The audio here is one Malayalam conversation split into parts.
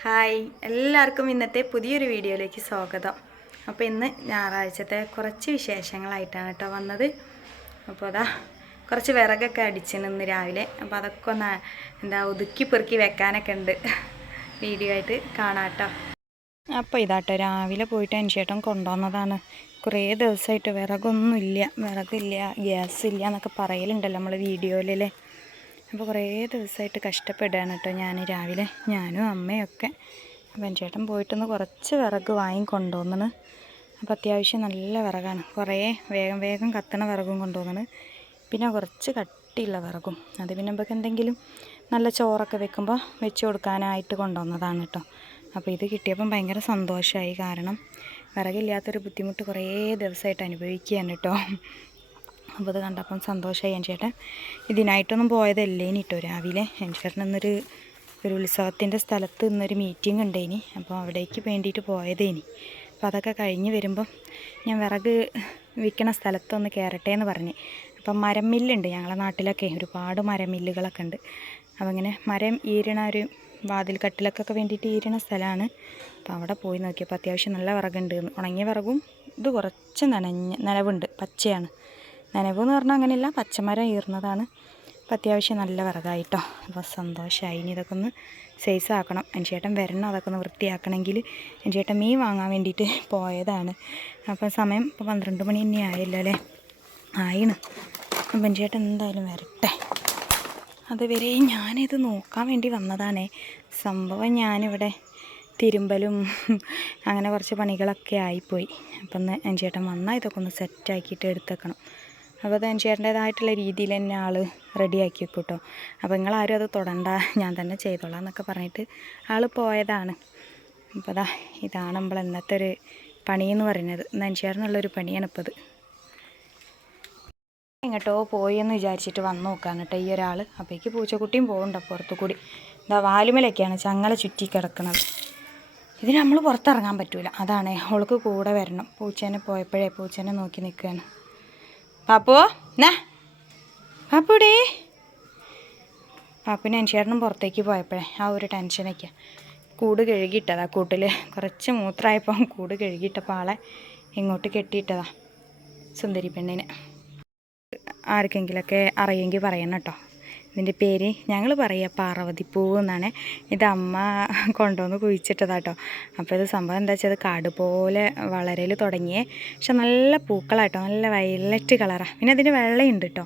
ഹായ് എല്ലാവർക്കും ഇന്നത്തെ പുതിയൊരു വീഡിയോയിലേക്ക് സ്വാഗതം. അപ്പോൾ ഇന്ന് ഞായറാഴ്ചത്തെ കുറച്ച് വിശേഷങ്ങളായിട്ടാണ് കേട്ടോ വന്നത്. അപ്പോൾ അതാ കുറച്ച് വിറകൊക്കെ അടിച്ചിന് ഇന്ന് രാവിലെ. അപ്പോൾ അതൊക്കെ ഒന്ന് ഒതുക്കി പെറുക്കി വെക്കാനൊക്കെ ഉണ്ട്. വീഡിയോ ആയിട്ട് കാണാം കേട്ടോ. അപ്പോൾ ഇതാട്ടോ രാവിലെ പോയിട്ട് അനുശേഷം കൊണ്ടുവന്നതാണ്. കുറേ ദിവസമായിട്ട് വിറകില്ല ഗ്യാസ് ഇല്ല എന്നൊക്കെ പറയലുണ്ടല്ലോ നമ്മൾ വീഡിയോയിലല്ലേ. അപ്പോൾ കുറേ ദിവസമായിട്ട് കഷ്ടപ്പെടുകയാണ് കേട്ടോ രാവിലെ ഞാനും അമ്മയൊക്കെ. അപ്പം ചേട്ടൻ പോയിട്ടൊന്ന് കുറച്ച് വിറക് കൊണ്ടുവന്നിന്. അപ്പോൾ അത്യാവശ്യം നല്ല വിറകാണ്, കുറേ വേഗം കത്തണ വിറകും കൊണ്ടുവന്നിന്. പിന്നെ കുറച്ച് കട്ടിയുള്ള വിറകും, അത് പിന്നെ നമുക്ക് എന്തെങ്കിലും നല്ല ചോറൊക്കെ വെക്കുമ്പോൾ വെച്ച് കൊടുക്കാനായിട്ട് കൊണ്ടുവന്നതാണ് കേട്ടോ. അപ്പോൾ ഇത് കിട്ടിയപ്പം ഭയങ്കര സന്തോഷമായി, കാരണം വിറകില്ലാത്തൊരു ബുദ്ധിമുട്ട് കുറേ ദിവസമായിട്ട് അനുഭവിക്കുകയാണ് കേട്ടോ. അപ്പോൾ അത് കണ്ടപ്പം സന്തോഷമായി. എൻ്റെ ചേട്ടൻ ഇതിനായിട്ടൊന്നും പോയതല്ലേനി കേട്ടോ രാവിലെ. എൻ്റെ ചേട്ടൻ ഇന്നൊരു ഉത്സവത്തിൻ്റെ സ്ഥലത്ത് ഇന്നൊരു മീറ്റിംഗ് ഉണ്ടേനി, അപ്പോൾ അവിടേക്ക് വേണ്ടിയിട്ട് പോയതേനി. അപ്പോൾ അതൊക്കെ കഴിഞ്ഞ് വരുമ്പം ഞാൻ വിറക് വിൽക്കണ സ്ഥലത്തൊന്ന് കയറട്ടെ എന്ന് പറഞ്ഞ്. അപ്പം മരം മില്ലുണ്ട് ഞങ്ങളുടെ നാട്ടിലൊക്കെ, ഒരുപാട് മരം മില്ലുകളൊക്കെ ഉണ്ട്. അപ്പോൾ ഇങ്ങനെ മരം ഈരണ ഒരു വാതിൽ കട്ടിലൊക്കെ വേണ്ടിയിട്ട് ഈരണ സ്ഥലമാണ്. അപ്പോൾ അവിടെ പോയി നോക്കിയപ്പോൾ അത്യാവശ്യം നല്ല വിറകുണ്ട്. ഉണങ്ങിയ വിറകും ഇത് കുറച്ച് നനവുണ്ട്, പച്ചയാണ്. നനവെന്ന് പറഞ്ഞാൽ അങ്ങനെയല്ല, പച്ചമരം ഈർന്നതാണ്. അപ്പോൾ അത്യാവശ്യം നല്ല വിറകായിട്ടോ. അപ്പോൾ സന്തോഷമായി. ഇനി ഇതൊക്കെ ഒന്ന് സൈസ് ആക്കണം. എൻ്റെ ചേട്ടൻ വരണം, അതൊക്കെ ഒന്ന് വൃത്തിയാക്കണമെങ്കിൽ. എൻ്റെ ചേട്ടൻ മീൻ വാങ്ങാൻ വേണ്ടിയിട്ട് പോയതാണ്. അപ്പോൾ സമയം ഇപ്പോൾ 12 മണി തന്നെ ആയല്ലോ അല്ലേ, ആയിണ്. അപ്പം എൻ്റെ ചേട്ടൻ എന്തായാലും വരട്ടെ. അതുവരെ ഞാനിത് നോക്കാൻ വേണ്ടി വന്നതാണേ. സംഭവം ഞാനിവിടെ തിരുമ്പലും അങ്ങനെ കുറച്ച് പണികളൊക്കെ ആയിപ്പോയി. അപ്പം ഒന്ന് എൻ്റെ ചേട്ടൻ വന്നാൽ ഇതൊക്കെ ഒന്ന് സെറ്റാക്കിയിട്ട് എടുത്തേക്കണം. അപ്പോൾ അത് എൻ്റെ ചേട്ടൻ്റേതായിട്ടുള്ള രീതിയിൽ തന്നെ ആൾ റെഡിയാക്കി വെക്കും കേട്ടോ. അപ്പോൾ നിങ്ങളാരും അത് തൊടണ്ട, ഞാൻ തന്നെ ചെയ്തോളാം എന്നൊക്കെ പറഞ്ഞിട്ട് ആൾ പോയതാണ്. അപ്പോൾ ഇതാണ് നമ്മൾ ഇന്നത്തെ ഒരു പണിയെന്ന് പറയുന്നത്. എൻ്റെ ചേട്ടനുള്ളൊരു പണിയാണ് ഇപ്പോൾ ഇത്. എങ്ങോട്ടോ പോയെന്ന് വിചാരിച്ചിട്ട് വന്ന് നോക്കാണ് കേട്ടോ ഈ ഒരാൾ. അപ്പോഴേക്ക് പൂച്ചക്കുട്ടിയും പോകുന്നുണ്ടോ പുറത്തു കൂടി. വാലുമലൊക്കെയാണ് ചങ്ങല ചുറ്റി കിടക്കുന്നത്. ഇതിന് നമ്മൾ പുറത്തിറങ്ങാൻ പറ്റൂല, അതാണ് അവൾക്ക് കൂടെ വരണം. പൂച്ചേനെ പോയപ്പോഴേ പൂച്ചേനെ നോക്കി നിൽക്കുകയാണ്. പാപ്പു പാപ്പൂടേ. പാപ്പുവിന് അനുശേഷനും പുറത്തേക്ക് പോയപ്പോഴേ ആ ഒരു ടെൻഷനൊക്കെ. കൂട് കഴുകിയിട്ടതാ, കൂട്ടിൽ കുറച്ച് മൂത്രമായപ്പോൾ കൂട് കഴുകിയിട്ടപ്പോൾ ആളെ ഇങ്ങോട്ട് കെട്ടിയിട്ടതാ സുന്ദരി പെണ്ണിന്. ആർക്കെങ്കിലൊക്കെ അറിയെങ്കിൽ പറയണം കേട്ടോ. ഇതിൻ്റെ പേര് ഞങ്ങൾ പറയുക പാർവതിപ്പൂവ് എന്നാണ്. ഇത് അമ്മ കൊണ്ടുവന്ന് കുഴിച്ചിട്ടതാട്ടോ. അപ്പോൾ ഇത് സംഭവം എന്താ വെച്ചാൽ അത് കാട് പോലെ വളരൽ തുടങ്ങിയേ. പക്ഷെ നല്ല പൂക്കളാട്ടോ, നല്ല വയലറ്റ് കളറാണ്. പിന്നെ അതിന് വെള്ളയുണ്ട് കേട്ടോ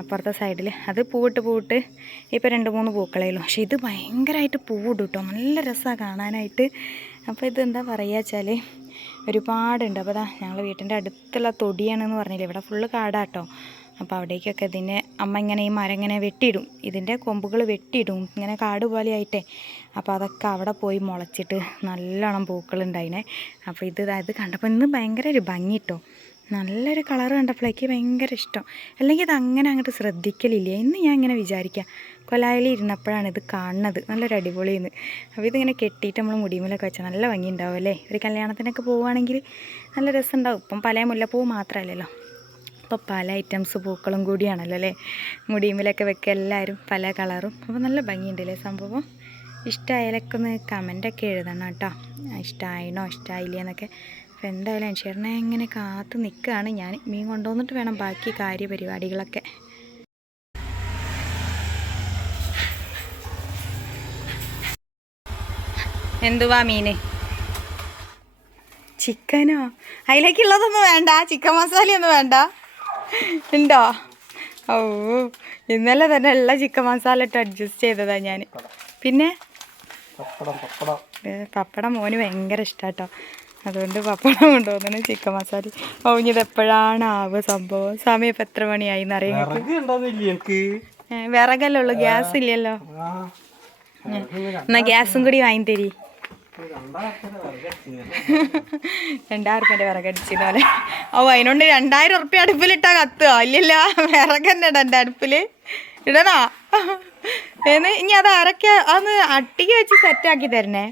അപ്പുറത്തെ സൈഡിൽ. അത് പൂവിട്ട് ഇപ്പോൾ 2-3 പൂക്കളേ ഉള്ളൂ. പക്ഷേ ഇത് ഭയങ്കരമായിട്ട് പൂവിടും കേട്ടോ, നല്ല രസമാണ് കാണാനായിട്ട്. അപ്പോൾ ഇത് എന്താ പറയുക വെച്ചാൽ ഒരുപാടുണ്ട്. അപ്പോൾ ഞങ്ങൾ വീട്ടിൻ്റെ അടുത്തുള്ള തൊടിയാണെന്ന് പറഞ്ഞില്ലേ, ഇവിടെ ഫുള്ള് കാടാട്ടോ. അപ്പോൾ അവിടേക്കൊക്കെ ഇതിനെ അമ്മ ഇങ്ങനെ ഈ മരം ഇങ്ങനെ വെട്ടിയിടും, ഇതിൻ്റെ കൊമ്പുകൾ വെട്ടിയിടും ഇങ്ങനെ കാട് പോലെ ആയിട്ടേ. അപ്പോൾ അതൊക്കെ അവിടെ പോയി മുളച്ചിട്ട് നല്ലോണം പൂക്കളുണ്ടായിനെ. അപ്പോൾ ഇത് കണ്ടപ്പോൾ ഇന്ന് ഭയങ്കര ഒരു ഭംഗി കേട്ടോ, നല്ലൊരു കളറ് കണ്ടപ്പോഴേക്ക് ഭയങ്കര ഇഷ്ടം. അല്ലെങ്കിൽ ഇത് അങ്ങനെ അങ്ങോട്ട് ശ്രദ്ധിക്കലില്ല. ഇന്ന് ഞാൻ ഇങ്ങനെ വിചാരിക്കാം, കൊലായിൽ ഇരുന്നപ്പോഴാണ് ഇത് കാണുന്നത്, നല്ലൊരു അടിപൊളിയെന്ന്. അപ്പോൾ ഇതിങ്ങനെ കെട്ടിയിട്ട് നമ്മൾ മുടിമേലൊക്കെ വെച്ചാൽ നല്ല ഭംഗി ഉണ്ടാവും അല്ലേ. ഒരു കല്യാണത്തിനൊക്കെ പോവുകയാണെങ്കിൽ നല്ല രസമുണ്ടാവും. ഇപ്പം പല മുല്ലപ്പൂ മാത്രമല്ലല്ലോ, ഇപ്പോൾ പല ഐറ്റംസ് പൂക്കളും കൂടിയാണല്ലോ അല്ലേ. മുടിയുമ്പിലൊക്കെ വെക്കുക എല്ലാവരും പല കളറും. അപ്പോൾ നല്ല ഭംഗിയുണ്ടല്ലേ സംഭവം. ഇഷ്ടമായാലൊക്കെ ഒന്ന് കമൻ്റൊക്കെ എഴുതണം കേട്ടോ, ഇഷ്ടമായിനോ ഇഷ്ടമായില്ലേ എന്നൊക്കെ. അപ്പോൾ എന്തായാലും അനുശേഷനെ ഇങ്ങനെ കാത്ത് നിൽക്കുകയാണ് ഞാൻ. മീൻ കൊണ്ടുവന്നിട്ട് വേണം ബാക്കി കാര്യപരിപാടികളൊക്കെ. എന്തുവാ മീൻ? ചിക്കനോ? അതിലേക്കുള്ളതൊന്നും വേണ്ട, ചിക്കൻ മസാലയൊന്നും വേണ്ട. ഉണ്ടോ? ഓ, ഇന്നലെ തന്നെ ഉള്ള ചിക്കൻ മസാല ഇട്ട് അഡ്ജസ്റ്റ് ചെയ്തതാണ് ഞാൻ. പിന്നെ പപ്പടം മോന് ഭയങ്കര ഇഷ്ടാട്ടോ, അതുകൊണ്ട് പപ്പടം കൊണ്ടുപോകുന്നു ചിക്കൻ മസാല. ഓ, ഇത് എപ്പോഴാണ് ആവുക സംഭവം? സമയം ഇപ്പം എത്ര മണിയായി എന്നറിയാം? വിറകല്ലേ ഉള്ളു, ഗ്യാസ് ഇല്ലല്ലോ. എന്നാ ഗ്യാസും കൂടി വാങ്ങി തരി. 2000 റുപ്യൻ്റെ വിറകടിച്ചതുപോലെ. ഓ, അതിനോണ്ട് 2000 റുപ്യ അടുപ്പിലിട്ടാ കത്തുക? ഇല്ലല്ല, വിറകന്നെ ഇടണ്ട അടുപ്പിൽ ഇടണോ? ഇനി അത് അതൊന്ന് അട്ടിക്ക് വെച്ച് സെറ്റാക്കി തരണേ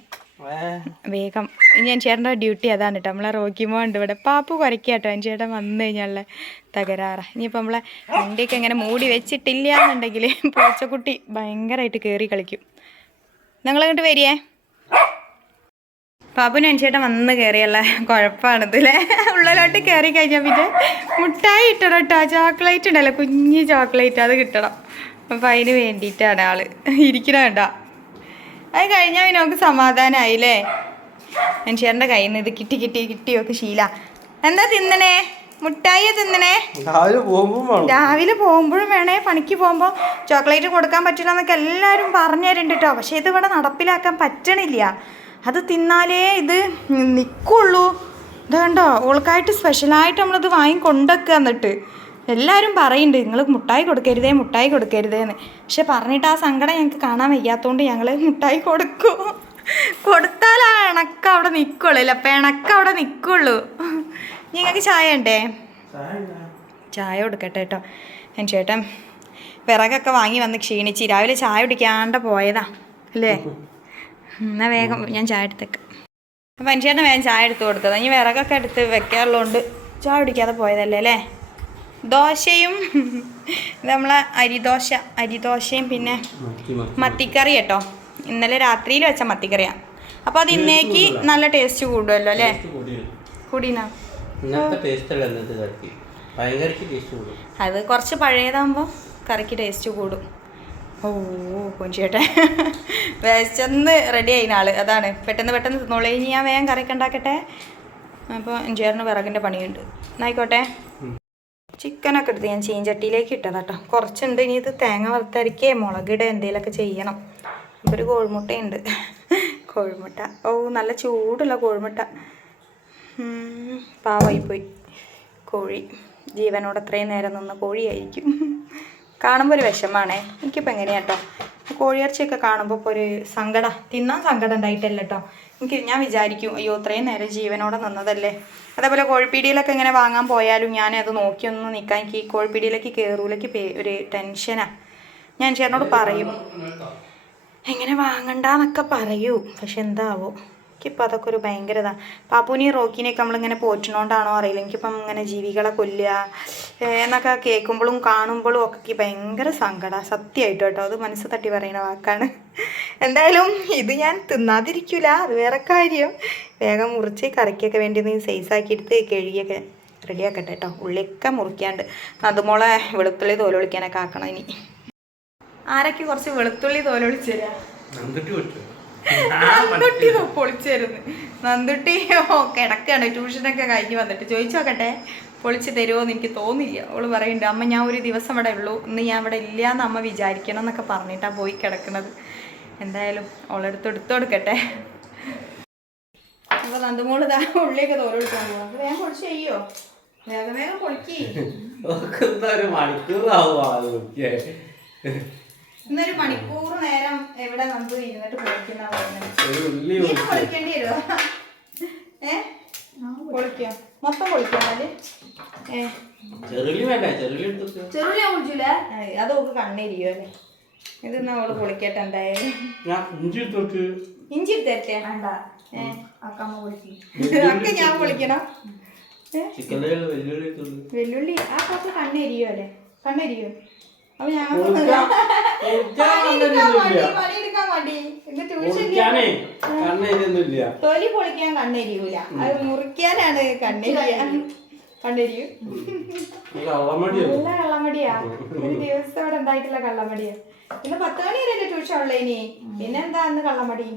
വേഗം. ഞാൻ ചേട്ടൻ്റെ ഡ്യൂട്ടി അതാണ് കേട്ടോ. നമ്മളെ റോക്കിമോ ഉണ്ട് ഇവിടെ, പാപ്പു കുറയ്ക്കുക കേട്ടോ. എൻ്റെ ചേട്ടൻ വന്നു കഴിഞ്ഞാൽ തകരാറാണ്. ഇനിയിപ്പോൾ നമ്മളെ വണ്ടിയൊക്കെ ഇങ്ങനെ മൂടി വെച്ചിട്ടില്ല എന്നുണ്ടെങ്കിൽ പൂച്ചക്കുട്ടി ഭയങ്കരമായിട്ട് കയറി കളിക്കും. നിങ്ങളിങ്ങോട്ട് വരികേ. പാപ്പുന് അനുസേട്ടൻ വന്ന് കയറിയല്ല കുഴപ്പമാണിത് അല്ലേ. ഉള്ളിലോട്ട് കയറി കഴിഞ്ഞാൽ പിന്നെ മുട്ടായി ഇട്ടണം കേട്ടോ. ചോക്ലേറ്റ് ഉണ്ടല്ലോ, കുഞ്ഞ് ചോക്ലേറ്റ്, അത് കിട്ടണം. അപ്പം അതിന് വേണ്ടിയിട്ടാണ് ആള് ഇരിക്കണ കേട്ടോ. അത് കഴിഞ്ഞാൽ പിന്നെ നമുക്ക് സമാധാനമായില്ലേ. മനുഷ്യരുടെ കയ്യിൽ നിന്ന് ഇത് കിട്ടിയൊക്കെ ശീല. എന്താ തിന്നണേ? മുട്ടായി തിന്നണേ? രാവിലെ പോകുമ്പോഴും വേണേ, പണിക്ക് പോകുമ്പോൾ ചോക്ലേറ്റ് കൊടുക്കാൻ പറ്റില്ല എന്നൊക്കെ എല്ലാവരും പറഞ്ഞു തരുന്നുണ്ട് കേട്ടോ. പക്ഷെ ഇത് ഇവിടെ നടപ്പിലാക്കാൻ പറ്റണില്ല. അത് തിന്നാലേ ഇത് നിൽക്കുള്ളൂ. ഇത് കണ്ടോ, ഓൾക്കായിട്ട് സ്പെഷ്യലായിട്ട് നമ്മളിത് കൊണ്ടുവെക്കുക. എന്നിട്ട് എല്ലാവരും പറയുന്നുണ്ട് നിങ്ങൾ മുട്ടായി കൊടുക്കരുതേന്ന്. പക്ഷെ പറഞ്ഞിട്ട് ആ സങ്കടം ഞങ്ങൾക്ക് കാണാൻ വയ്യാത്തതുകൊണ്ട് ഞങ്ങൾ മുട്ടായി കൊടുക്കും. കൊടുത്താൽ ആ ഇണക്കം അവിടെ നിൽക്കുള്ളൂ. അല്ല പിണക്കം അവിടെ നിൽക്കുള്ളൂ. നിങ്ങൾക്ക് ചായ ഉണ്ടേ? ചായ കൊടുക്കട്ടെ കേട്ടോ. എൻ്റെ ചേട്ടൻ വിറകൊക്കെ വാങ്ങി വന്ന് ക്ഷീണിച്ച് രാവിലെ ചായ കുടിക്കാണ്ട് പോയതാ അല്ലേ. എന്നാൽ വേഗം ഞാൻ ചായ എടുത്തേക്കാം. അപ്പം എൻ്റെ ചേട്ടൻ വേഗം ചായ എടുത്ത് കൊടുത്തത്. ഇനി വിറകൊക്കെ എടുത്ത് വെക്കാറുള്ളതുകൊണ്ട് ചായ കുടിക്കാതെ പോയതല്ലേ അല്ലേ. ദോശയും നമ്മളെ അരിദോശയും പിന്നെ മത്തിക്കറി കേട്ടോ. ഇന്നലെ രാത്രിയിൽ വെച്ച മത്തിക്കറിയാണ്. അപ്പോൾ അത് ഇന്നേക്ക് നല്ല ടേസ്റ്റ് കൂടുമല്ലോ അല്ലേ. കൂടിനാ അത് കുറച്ച് പഴയതാകുമ്പോൾ കറിക്ക് ടേസ്റ്റ് കൂടും. ഓ കുഞ്ചേട്ടെ വിശന്ന് റെഡി ആയിന ആള്. അതാണ് പെട്ടെന്ന് തിന്നോളൂ. ഇനി ഞാൻ വേഗം കറിയൊക്കെ ഉണ്ടാക്കട്ടെ. അപ്പോൾ ചേട്ടന് വിറകിൻ്റെ പണിയുണ്ട്. എന്നായിക്കോട്ടെ. ചിക്കനൊക്കെ എടുത്ത് ഞാൻ ചീഞ്ചട്ടിയിലേക്ക് ഇട്ടതാട്ടോ. കുറച്ചുണ്ട്. ഇനി ഇത് തേങ്ങ വറുത്തരയ്ക്കേ മുളകിടെ എന്തെങ്കിലുമൊക്കെ ചെയ്യണം. അപ്പോൾ ഒരു കോഴിമുട്ടയുണ്ട്. കോഴിമുട്ട നല്ല ചൂടുള്ള കോഴിമുട്ട. പാവായിപ്പോയി കോഴി. ജീവനോട് അത്രയും നേരം നിന്ന കോഴിയായിരിക്കും. കാണുമ്പോൾ ഒരു വിഷമാണേ. എനിക്കിപ്പോൾ എങ്ങനെയാണ് കേട്ടോ കോഴിയിറച്ചിയൊക്കെ കാണുമ്പോൾ ഇപ്പോൾ ഒരു തിന്നാൻ സങ്കടം ഉണ്ടായിട്ടല്ല കേട്ടോ. ഞാൻ വിചാരിക്കും അയ്യോ ഇത്രയും നേരം ജീവനോടെ നിന്നതല്ലേ. അതേപോലെ കോഴിപ്പീടിയിലൊക്കെ ഇങ്ങനെ വാങ്ങാൻ പോയാലും ഞാനത് നോക്കിയൊന്നും നിൽക്കാൻ എനിക്ക് ഈ കോഴിപ്പീടിയിലേക്ക് കയറൂലേക്ക് ഒരു ടെൻഷനാണ്. ഞാൻ ചേട്ടനോട് പറയും എങ്ങനെ വാങ്ങണ്ടെന്നൊക്കെ പറയൂ. പക്ഷെ എന്താവോ എനിക്കിപ്പോൾ അതൊക്കെ ഒരു ഭയങ്കര ഇതാണ്. പാപ്പൂനി റോക്കിനെയൊക്കെ നമ്മളിങ്ങനെ പോറ്റണോണ്ടാണോ അറിയില്ല. എനിക്കിപ്പം ഇങ്ങനെ ജീവികളെ കൊല്ലുക എന്നൊക്കെ കേൾക്കുമ്പോഴും കാണുമ്പോഴും ഒക്കെ എനിക്ക് ഭയങ്കര സങ്കടമാണ്. സത്യമായിട്ട് കേട്ടോ. അത് മനസ്സ് തട്ടി പറയുന്ന വാക്കാണ്. എന്തായാലും ഇത് ഞാൻ തിന്നാതിരിക്കില്ല, അത് വേറെ കാര്യം. വേഗം മുറിച്ച് കറിക്കൊക്കെ വേണ്ടി ഒന്ന് സൈസാക്കി എടുത്ത് കഴുകിയൊക്കെ റെഡിയാക്കട്ടെ കേട്ടോ. ഉള്ളിയൊക്കെ മുറിക്കാണ്ട്. അതുമോളെ വെളുത്തുള്ളി തോലൊളിക്കാനൊക്കെ ആക്കണം. ഇനി ആരൊക്കെ കുറച്ച് വെളുത്തുള്ളി തോലൊളിച്ചു തരാം? നന്ദുട്ടി പൊളിച്ചായിരുന്നു. നന്ദുട്ടി കിടക്കാണ്. ട്യൂഷനൊക്കെ കഴിഞ്ഞ് വന്നിട്ട് ചോദിച്ചു നോക്കട്ടെ പൊളിച്ച് തരുമോ എന്ന്. എനിക്ക് തോന്നില്ല. അവള് പറയുന്നുണ്ട് അമ്മ ഞാൻ ഒരു ദിവസം ഇവിടെ ഉള്ളൂ, ഇന്ന് ഞാൻ ഇവിടെ ഇല്ല എന്ന് അമ്മ വിചാരിക്കണം എന്നൊക്കെ പറഞ്ഞിട്ടാണ് പോയി കിടക്കുന്നത്. എന്തായാലും അവളെടുത്ത് എടുത്തു കൊടുക്കട്ടെ. അപ്പോൾ നന്ദുമോള് ഇതാ ഉള്ളിയൊക്കെ തോലെടുക്കാൻ പോകാം. അപ്പോൾ വേഗം പൊളിച്ച് ചെയ്യോ? വേഗം പൊളിക്ക്. ഇന്നൊരു മണിക്കൂർ നേരം എവിടെ നമുക്ക് ഇരുന്നിട്ട് പൊളിക്കുന്ന പൊളിക്കേണ്ടി വരുമോ? പൊളിക്കോ? മൊത്തം പൊളിക്കാല് ചെറുള്ളിയാ പൊളിച്ചൂല. അതൊക്കെ കണ്ണെരിയോ അല്ലേ. ഇത് അവള് പൊളിക്കട്ടെ. എന്തായാലും ഇഞ്ചി എടുത്തേ വേണ്ട. ഒക്കെ ഞാൻ പൊളിക്കണം. വെല്ലുള്ളി ആ കപ്പ് കണ്ണെരിയോ അല്ലേ. കണ്ണെരിയോ? അപ്പൊ ഞങ്ങൾ തൊലി പൊളിക്കാൻ കണ്ണെരിയൂല, അത് മുറിക്കാനാണ് കണ്ണെരിയും. നല്ല കള്ളമടിയാ. ഒരു ദിവസം അവിടെ ഉണ്ടായിട്ടുള്ള കള്ളമടിയാ. ഇന്ന് 10 മണി വരെയല്ലേ ട്യൂഷൻ ഉള്ള. ഇനി പിന്നെന്താ അന്ന് കള്ളമടി?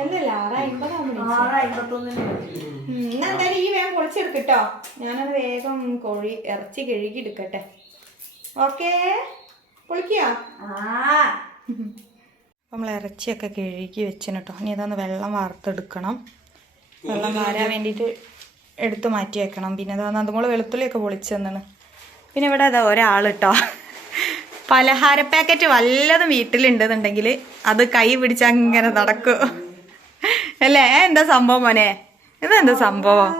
അല്ലല്ല 6:50 എന്തായാലും ഈ വേഗം പൊളിച്ചെടുക്കട്ടോ. ഞാനത് വേഗം ഇറച്ചി കഴുകി എടുക്കട്ടെ. ഓക്കേ പൊളിക്കോ? നമ്മൾ ഇറച്ചിയൊക്കെ കഴുകി വെച്ചിന് കേട്ടോ. ഇനി ഇതൊന്ന് വെള്ളം വാർത്തെടുക്കണം. വെള്ളം വാരാൻ വേണ്ടിയിട്ട് എടുത്ത് മാറ്റി വെക്കണം. പിന്നെ അതാ അതുപോലെ വെളുത്തുള്ളിയൊക്കെ പൊളിച്ച് തന്നാണ്. പിന്നെ ഇവിടെ അതാ ഒരാൾ കേട്ടോ പലഹാര പാക്കറ്റ് വല്ലതും വീട്ടിലുണ്ടെന്നുണ്ടെങ്കിൽ അത് കൈ പിടിച്ച് അങ്ങനെ നടക്കും അല്ലേ. എന്താ സംഭവം മോനെ? ഇതെന്താ സംഭവം?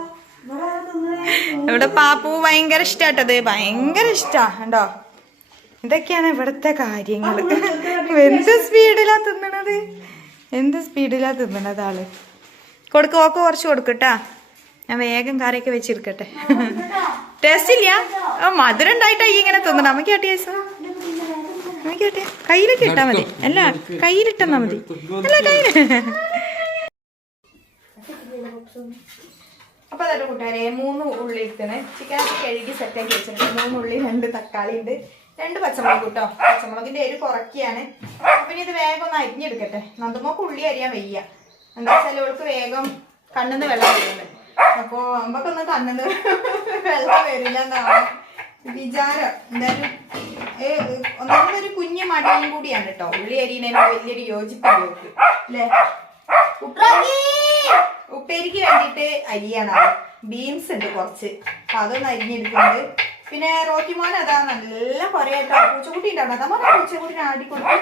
ഇവിടെ പാപ്പു ഭയങ്കര ഇഷ്ടാട്ടത്. ഭയങ്കര ഇഷ്ടാ കണ്ടോ. ഇതൊക്കെയാണ് ഇവിടുത്തെ കാര്യങ്ങൾ. എന്ത് സ്പീഡിലാ തിന്നണത് ആള്. ഓക്ക് കുറച്ച് കൊടുക്കട്ടാ. ഞാൻ വേഗം കറിയൊക്കെ വെച്ചെടുക്കട്ടെ. ടേസ്റ്റ് ഇല്ല? മധുരം ഉണ്ടായിട്ടാ ഈ ഇങ്ങനെ തിന്നണം. നമുക്ക് ആ ടേസ്റ്റ് നോക്കിയോട്ടെ കയ്യിലൊക്കെ ഇട്ടാ മതി. അല്ല കയ്യിലിട്ടെന്നാ മതി. അല്ല കയ്യിൽ. അപ്പൊ അതെ കൂട്ടുകാരെ 3 ഉള്ളി ഇട്ടേ ചിക്കനൊക്കെ കഴുകി സെറ്റാക്കി വെച്ചിട്ടുണ്ട്. 3 ഉള്ളി 2 തക്കാളി ഉണ്ട്, 2 പച്ചമുളക് കേട്ടോ. പച്ചമുളകിന്റെ എരി കുറയ്ക്കുകയാണ്. അപ്പൊ ഇനി ഇത് വേഗം ഒന്ന് അരിഞ്ഞെടുക്കട്ടെ. നന്ദുമോക്ക് ഉള്ളി അരിയാൻ വയ്യ. എന്താ വെച്ചാൽ അവൾക്ക് വേഗം കണ്ണിന്ന് വെള്ളം വരുന്നുണ്ട്. അപ്പൊ അമ്മക്കൊന്നും കണ്ണിന്ന് വെള്ളം വരില്ല എന്നാണ് വിചാരം. എന്തായാലും ഒന്നാമതൊരു കുഞ്ഞു മടിയും കൂടിയാണ് കേട്ടോ. ഉള്ളി അരിയുന്നതിന് വലിയൊരു യോജിപ്പില്ല അല്ലേ. ഉപ്പേരിക്ക് വേണ്ടിയിട്ട് അരിയാണ്. ബീൻസ് ഉണ്ട് കുറച്ച്, അപ്പൊ അതൊന്ന് അരിഞ്ഞെടുക്കുന്നുണ്ട്. പിന്നെ റോക്കിമോൻ അതാ നല്ല പറയാട്ടോ. പൂച്ചക്കുട്ടി ഉണ്ടാവും. അതാ പറഞ്ഞ പൂച്ചക്കുട്ടിനെ ആടിക്കൊടുക്കും.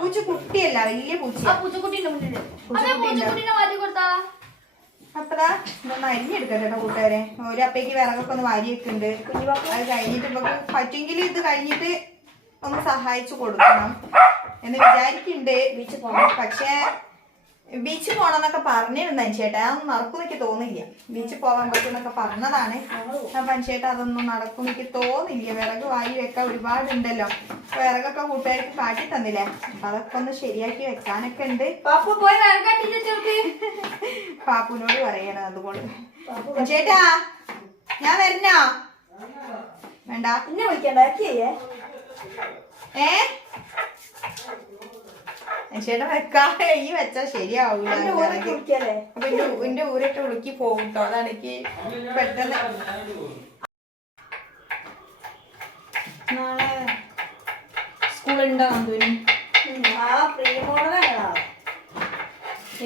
പൂച്ചക്കുട്ടിയല്ല, വലിയ പൂച്ച. അപ്പതാ ഇതൊന്ന് അരിഞ്ഞെടുക്കട്ടെ കേട്ടോ കൂട്ടുകാരെ. ഒരു അപ്പേക്ക് വിറകൊക്കെ ഒന്ന് വാരി വെക്കുന്നുണ്ട്. അത് കഴിഞ്ഞിട്ട് ഇപ്പൊ പറ്റുമെങ്കിൽ ഇത് കഴിഞ്ഞിട്ട് ഒന്ന് സഹായിച്ചു കൊടുക്കണം എന്ന് വിചാരിക്കുന്നുണ്ട്. പക്ഷേ ബീച്ചിൽ പോണെന്നൊക്കെ പറഞ്ഞിരുന്നു ചേട്ടാ. അതൊന്നും നടക്കും എനിക്ക് തോന്നില്ല. ബീച്ചിൽ പോകാൻ പറ്റുമെന്നൊക്കെ പറഞ്ഞതാണ്. ചേട്ടാ അതൊന്നും നടക്കും എനിക്ക് തോന്നില്ല. വിറക് വാരി വെക്കാൻ ഒരുപാടുണ്ടല്ലോ. വിറകൊക്കെ കൂട്ടുകാർക്ക് കാട്ടി തന്നില്ലേ. അപ്പൊ അതൊക്കെ ഒന്ന് ശരിയാക്കി വെക്കാനൊക്കെ ഉണ്ട്. പാപ്പുനോട് പറയണം. അതുകൊണ്ട് ചേട്ടാ ഞാൻ വരണോ? വേണ്ട എന്നെ വിളിക്കണ്ട. ചേട്ടാ വെക്കാതെ ഈ വെച്ചാ ശരിയാവൂല. അപ്പൊ എന്റെ ഊരൊക്കെ ഉളുക്കി പോകും കേട്ടോ. അതാണ് എനിക്ക് പെട്ടെന്ന്. നാളെ സ്കൂളുണ്ടോ?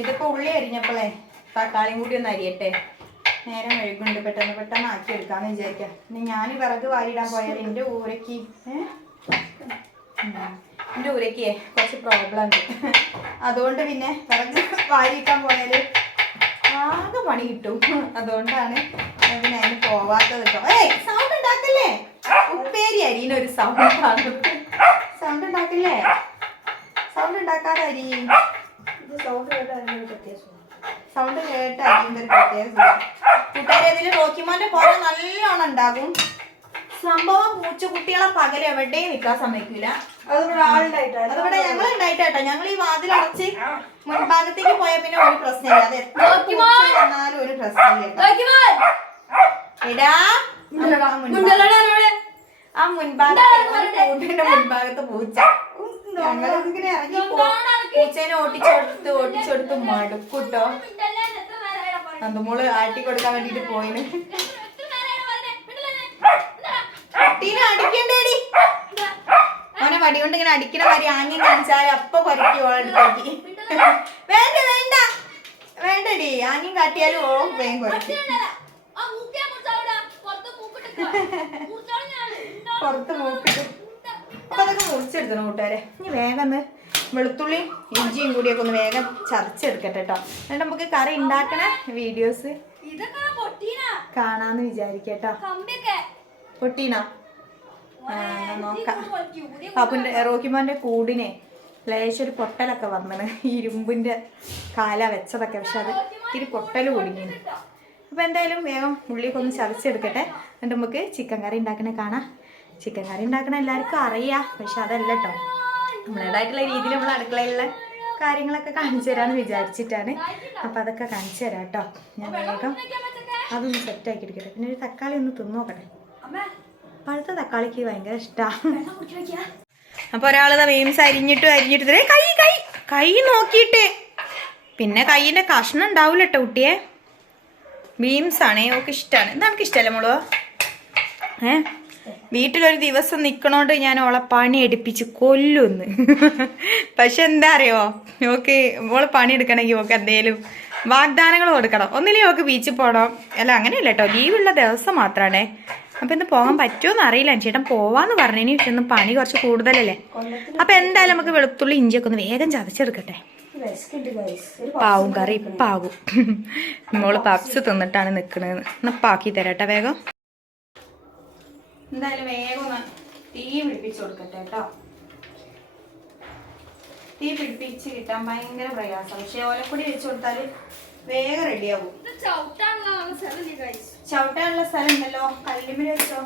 ഇതിപ്പോ ഉള്ളി അരിഞ്ഞപ്പോളേ തക്കാളിയും കൂടി ഒന്ന് അരിയട്ടെ. നേരം വഴുകുണ്ട്. പെട്ടെന്ന് ആക്കി എടുക്കാന്ന് വിചാരിക്കാം. ഇനി ഞാൻ വിറക് വാരിയിടാൻ പോയാൽ എന്റെ ഊരക്ക് കുറച്ച് പ്രോബ്ലം ഉണ്ട്. അതുകൊണ്ട് പിന്നെ വിറക് വാരിക്കാൻ പോയാല് ആകെ പണി കിട്ടും. അതുകൊണ്ടാണ് പിന്നെ അതിന് പോവാത്തത് കേട്ടോ. സൗണ്ട് ഉണ്ടാക്കല്ലേ. ഉപ്പേരി അരിനൊരു സൗണ്ട് ആണ്. സൗണ്ട് ഉണ്ടാക്കില്ലേ. സൗണ്ട് ഉണ്ടാക്കാതെ അരി. സൗണ്ട് കേട്ട് അരിയുന്നൊരു പ്രത്യേക കൂട്ടുകാരെ. ഇതിൽ റോക്കിമോന്റെ പോലെ നല്ലോണം ഉണ്ടാകും സംഭവം. പൂച്ചക്കുട്ടികളെ പകൽ എവിടെയും നിൽക്കാൻ സമ്മതിക്കൂല. അതിവിടെ ഞങ്ങൾ ഉണ്ടായിട്ടോ. ഞങ്ങൾ ഈ വാതിലടച്ച് മുൻഭാഗത്തേക്ക് പോയാൽ പിന്നെ ഒരു പ്രശ്നമില്ല. അത് എത്ര വന്നാലും ഒരു പ്രശ്നമില്ല. എടാ ആ മുൻഭാഗത്തിന്റെ മുൻഭാഗത്ത് പൂച്ച. ഞങ്ങൾ ഇങ്ങനെ ഇറങ്ങി പൂച്ചേനെ ഓട്ടിച്ചെടുത്ത് മടുക്കൂട്ടോ. നന്ദുമോള് ആട്ടി കൊടുക്കാൻ വേണ്ടിട്ട് പോയിന്. കുട്ടീനെ അടിക്കണ്ടേടി. അവനെ വടി കൊണ്ട് ഇങ്ങനെ അടിക്കണ മാതിരി ആംഗ്യം കാണിച്ചാൽ അപ്പൊ കൊരക്കി ഓളെടുത്തേക്ക്. വേണ്ടടി. ആംഗ്യം കാട്ടിയാലും ഓ വേഗം കൊരക്കി. പുറത്ത് മൂക്കിട്ട് അപ്പൊ അതൊക്കെ മുറിച്ചെടുക്കണം കൂട്ടുകാരെ. ഇനി വേഗം വെളുത്തുള്ളിയും ഇഞ്ചിയും കൂടിയൊക്കെ ഒന്ന് വേഗം ചതച്ചെടുക്കട്ടെ കേട്ടോ. എന്നിട്ട് നമുക്ക് കറി ഉണ്ടാക്കണ വീഡിയോസ് കാണാന്ന് വിചാരിക്കട്ടോ. പൊട്ടീനാ നോക്കാം. പാപ്പുന്റെ റോക്കിമോന്റെ കൂടിനെ ലേശൊരു പൊട്ടലൊക്കെ വന്നത്. ഇരുമ്പിന്റെ കാല വെച്ചതൊക്കെ. പക്ഷെ അത് ഇത്തിരി പൊട്ടൽ കുടുങ്ങി. അപ്പൊ എന്തായാലും വേഗം ഉള്ളിയൊക്കെ ഒന്ന് ചതച്ചെടുക്കട്ടെ. എന്നിട്ട് നമുക്ക് ചിക്കൻ കറി ഉണ്ടാക്കണ കാണാം. ചിക്കൻ കറി ഉണ്ടാക്കണ എല്ലാവർക്കും അറിയാം. പക്ഷെ അതല്ല കേട്ടോ, നമ്മളേതായിട്ടുള്ള രീതിയിൽ നമ്മൾ അടുക്കളയിലുള്ള കാര്യങ്ങളൊക്കെ കാണിച്ചു തരാമെന്ന് വിചാരിച്ചിട്ടാണ്. അപ്പം അതൊക്കെ കാണിച്ചു തരാം കേട്ടോ. ഞാൻ വേഗം അതൊന്ന് സെറ്റാക്കി എടുക്കട്ടെ. പിന്നെ ഒരു തക്കാളി ഒന്ന് തിന്നോക്കട്ടെ. പഴുത്ത തക്കാളിക്ക് ഭയങ്കര ഇഷ്ടമാണ്. അപ്പോൾ ഒരാളത് മീൻസ് അരിഞ്ഞിട്ട് കൈ നോക്കിയിട്ട് പിന്നെ കൈയിൻ്റെ കഷ്ണം ഉണ്ടാവില്ല കേട്ടോ കുട്ടിയെ. ബീൻസ് ആണേ ഓക്കെ ഇഷ്ടമാണ്. ഇത് നമുക്ക് ഇഷ്ടമല്ലേ മോളോ? വീട്ടിലൊരു ദിവസം നിൽക്കണോണ്ട് ഞാൻ ഓളെ പണി എടുപ്പിച്ച് കൊല്ലുന്ന്. പക്ഷെ എന്താ അറിയോ, ഓക്കെ ഓള് പണിയെടുക്കണമെങ്കിൽ ഓക്കെ എന്തേലും വാഗ്ദാനങ്ങൾ കൊടുക്കണം. ഒന്നില്ലെങ്കിൽ ഓക്ക് ബീച്ചിൽ പോകണം. അല്ല അങ്ങനെയല്ല കേട്ടോ, ലീവുള്ള ദിവസം മാത്രമാണേ. അപ്പം ഇന്ന് പോകാൻ പറ്റുമോന്ന് അറിയില്ല. ചേട്ടൻ പോവാന്ന് പറഞ്ഞതിന് പക്ഷെ ഇന്ന് പണി കുറച്ച് കൂടുതലല്ലേ. അപ്പം എന്തായാലും നമുക്ക് വെളുത്തുള്ളി ഇഞ്ചിയൊക്കെ ഒന്ന് വേഗം ചതച്ചെടുക്കട്ടെ. പാവും കറി ഇപ്പാകും. മോള് പപ്സ് തിന്നിട്ടാണ് നിൽക്കണത്. ഒന്ന് പാക്കി തരാട്ടെ വേഗം. എന്തായാലും വേഗം ഒന്ന് തീ പിടിപ്പിച്ച് കൊടുക്കട്ടെ കേട്ടോ. തീ പിടിപ്പിച്ച് കിട്ടാൻ ഭയങ്കര പ്രയാസം. പക്ഷെ ഓലപ്പൊടി വെച്ച് കൊടുത്താൽ വേഗം റെഡിയാവും. ചവിട്ടാനുള്ള സ്ഥലം ഉണ്ടല്ലോ, കല്ലുമ്മൽ വെച്ചോ.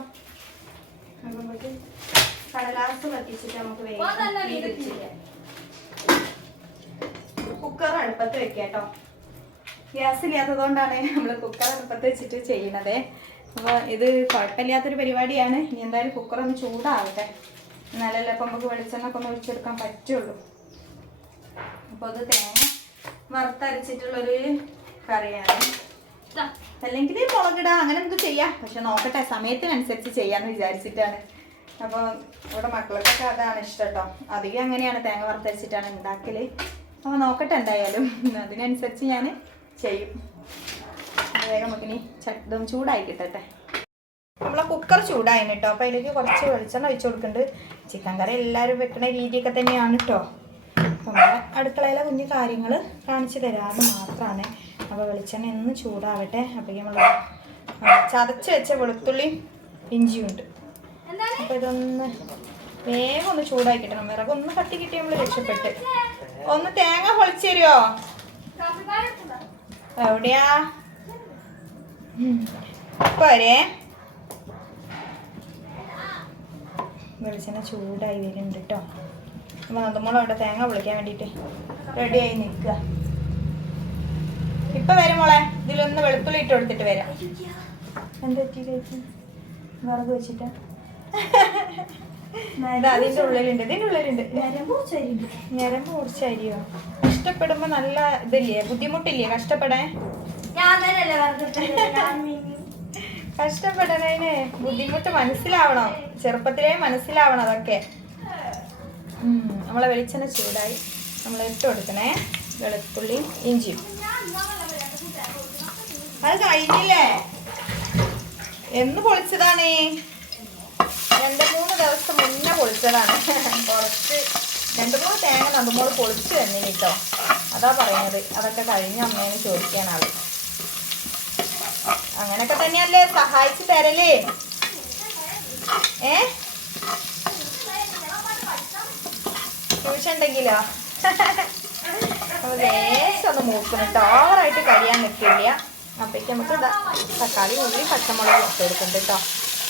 കടലാസ് കത്തിച്ചിട്ട് നമുക്ക് കുക്കർ അടുപ്പത്ത് വെക്കാട്ടോ. ഗ്യാസ് ഇല്ലാത്തതുകൊണ്ടാണ് നമ്മൾ കുക്കർ അടുപ്പത്ത് വെച്ചിട്ട് ചെയ്യണത്. അപ്പോൾ ഇത് കുഴപ്പമില്ലാത്തൊരു പരിപാടിയാണ്. ഇനി എന്തായാലും കുക്കർ ഒന്ന് ചൂടാവട്ടെ, എന്നാലല്ലേ അപ്പം നമുക്ക് വെളിച്ചെണ്ണ ഒക്കെ ഒന്ന് ഒഴിച്ചെടുക്കാൻ പറ്റുള്ളൂ. അപ്പോൾ അത് തേങ്ങ വറുത്തരച്ചിട്ടുള്ളൊരു കറിയാണ്. അല്ലെങ്കിൽ മുളകിടാം, അങ്ങനെ നമുക്ക് ചെയ്യാം. പക്ഷെ നോക്കട്ടെ, സമയത്തിനനുസരിച്ച് ചെയ്യാമെന്ന് വിചാരിച്ചിട്ടാണ്. അപ്പോൾ ഇവിടെ മക്കൾക്കൊക്കെ അതാണ് ഇഷ്ടം കേട്ടോ. അധികം അങ്ങനെയാണ് തേങ്ങ വറുത്തരച്ചിട്ടാണ് ഉണ്ടാക്കൽ. അപ്പോൾ നോക്കട്ടെ, എന്തായാലും അതിനനുസരിച്ച് ഞാൻ ചെയ്യും. വേഗം നമുക്കിനി ഇതും ചൂടായി കിട്ടട്ടെ. നമ്മളെ കുക്കർ ചൂടായി കേട്ടോ. അപ്പോൾ അതിലേക്ക് കുറച്ച് വെളിച്ചെണ്ണ ഒഴിച്ച് കൊടുക്കുന്നുണ്ട്. ചിക്കൻ കറി എല്ലാവരും വെക്കുന്ന രീതിയൊക്കെ തന്നെയാണ് കേട്ടോ. നമ്മളെ അടുക്കളയിലെ കുഞ്ഞു കാര്യങ്ങൾ കാണിച്ചു തരാമെന്ന് മാത്രമാണ്. അപ്പോൾ വെളിച്ചെണ്ണ ഒന്ന് ചൂടാവട്ടെ. അപ്പോഴേക്കും നമ്മൾ ചതച്ച് വെച്ച വെളുത്തുള്ളിയും ഇഞ്ചിയും ഉണ്ട്. അപ്പോൾ ഇതൊന്ന് വേഗം ഒന്ന് ചൂടായി കിട്ടണം. വിറകൊന്ന് കട്ടി കിട്ടി നമ്മൾ രക്ഷപ്പെട്ട്. ഒന്ന് തേങ്ങ പൊളിച്ചു തരുമോ? എവിടെയാ പോരെ? വെളിച്ചെണ്ണ ചൂടായി വരുന്നുണ്ട് കേട്ടോ. അപ്പോൾ അതുമ്പോൾ അവിടെ തേങ്ങ പൊളിക്കാൻ വേണ്ടിയിട്ട് റെഡിയായി നിൽക്കുക. ഇപ്പം വരും മോളെ. ഇതിലൊന്ന് വെളുത്തുള്ളി ഇട്ട് കൊടുത്തിട്ട് വരാം. എന്താ ചേച്ചി വിറക് വെച്ചിട്ട് അതിൻ്റെ ഉള്ളിലുണ്ട്, ഇതിൻ്റെ ഉള്ളിലുണ്ട് ഞരമ്പ് മുറിച്ച അരിയോ. കഷ്ടപ്പെടുമ്പോ നല്ല ഇതില്ലേ, ബുദ്ധിമുട്ടില്ലേ കഷ്ടപ്പെടാൻ? കഷ്ടപ്പെടാനതിന് ബുദ്ധിമുട്ട് മനസ്സിലാവണം, ചെറുപ്പത്തിലേ മനസ്സിലാവണം അതൊക്കെ. നമ്മളെ വെളിച്ചെണ്ണ ചൂടായി, നമ്മൾ ഇട്ട് കൊടുക്കണേ വെളുത്തുള്ളിയും ഇഞ്ചിയും. അത് കഴിഞ്ഞില്ലേ? എന്ന് പൊളിച്ചതാണ്? 2-3 ദിവസം മുന്നേ പൊളിച്ചതാണ്. കുറച്ച് 2-3 തേങ്ങ നടുമ്പോൾ പൊളിച്ച് തന്നെ കേട്ടോ. അതാ പറയുന്നത്. അതൊക്കെ കഴിഞ്ഞ അമ്മേനെ ചോദിക്കാൻ ആള്. അങ്ങനൊക്കെ തന്നെയല്ലേ സഹായിച്ചു തരലേ? ട്യൂഷൻ ഉണ്ടെങ്കിലോ? ലേശം ഒന്ന് മൂക്കണം കേട്ടോ, ഓവറായിട്ട് കഴിയാൻ നിൽക്കില്ല. അപ്പോഴേക്ക് നമുക്ക് തക്കാളി, ഉള്ളി, പച്ചമുളക് ഇട്ട് കൊടുക്കുന്നുണ്ട് കേട്ടോ.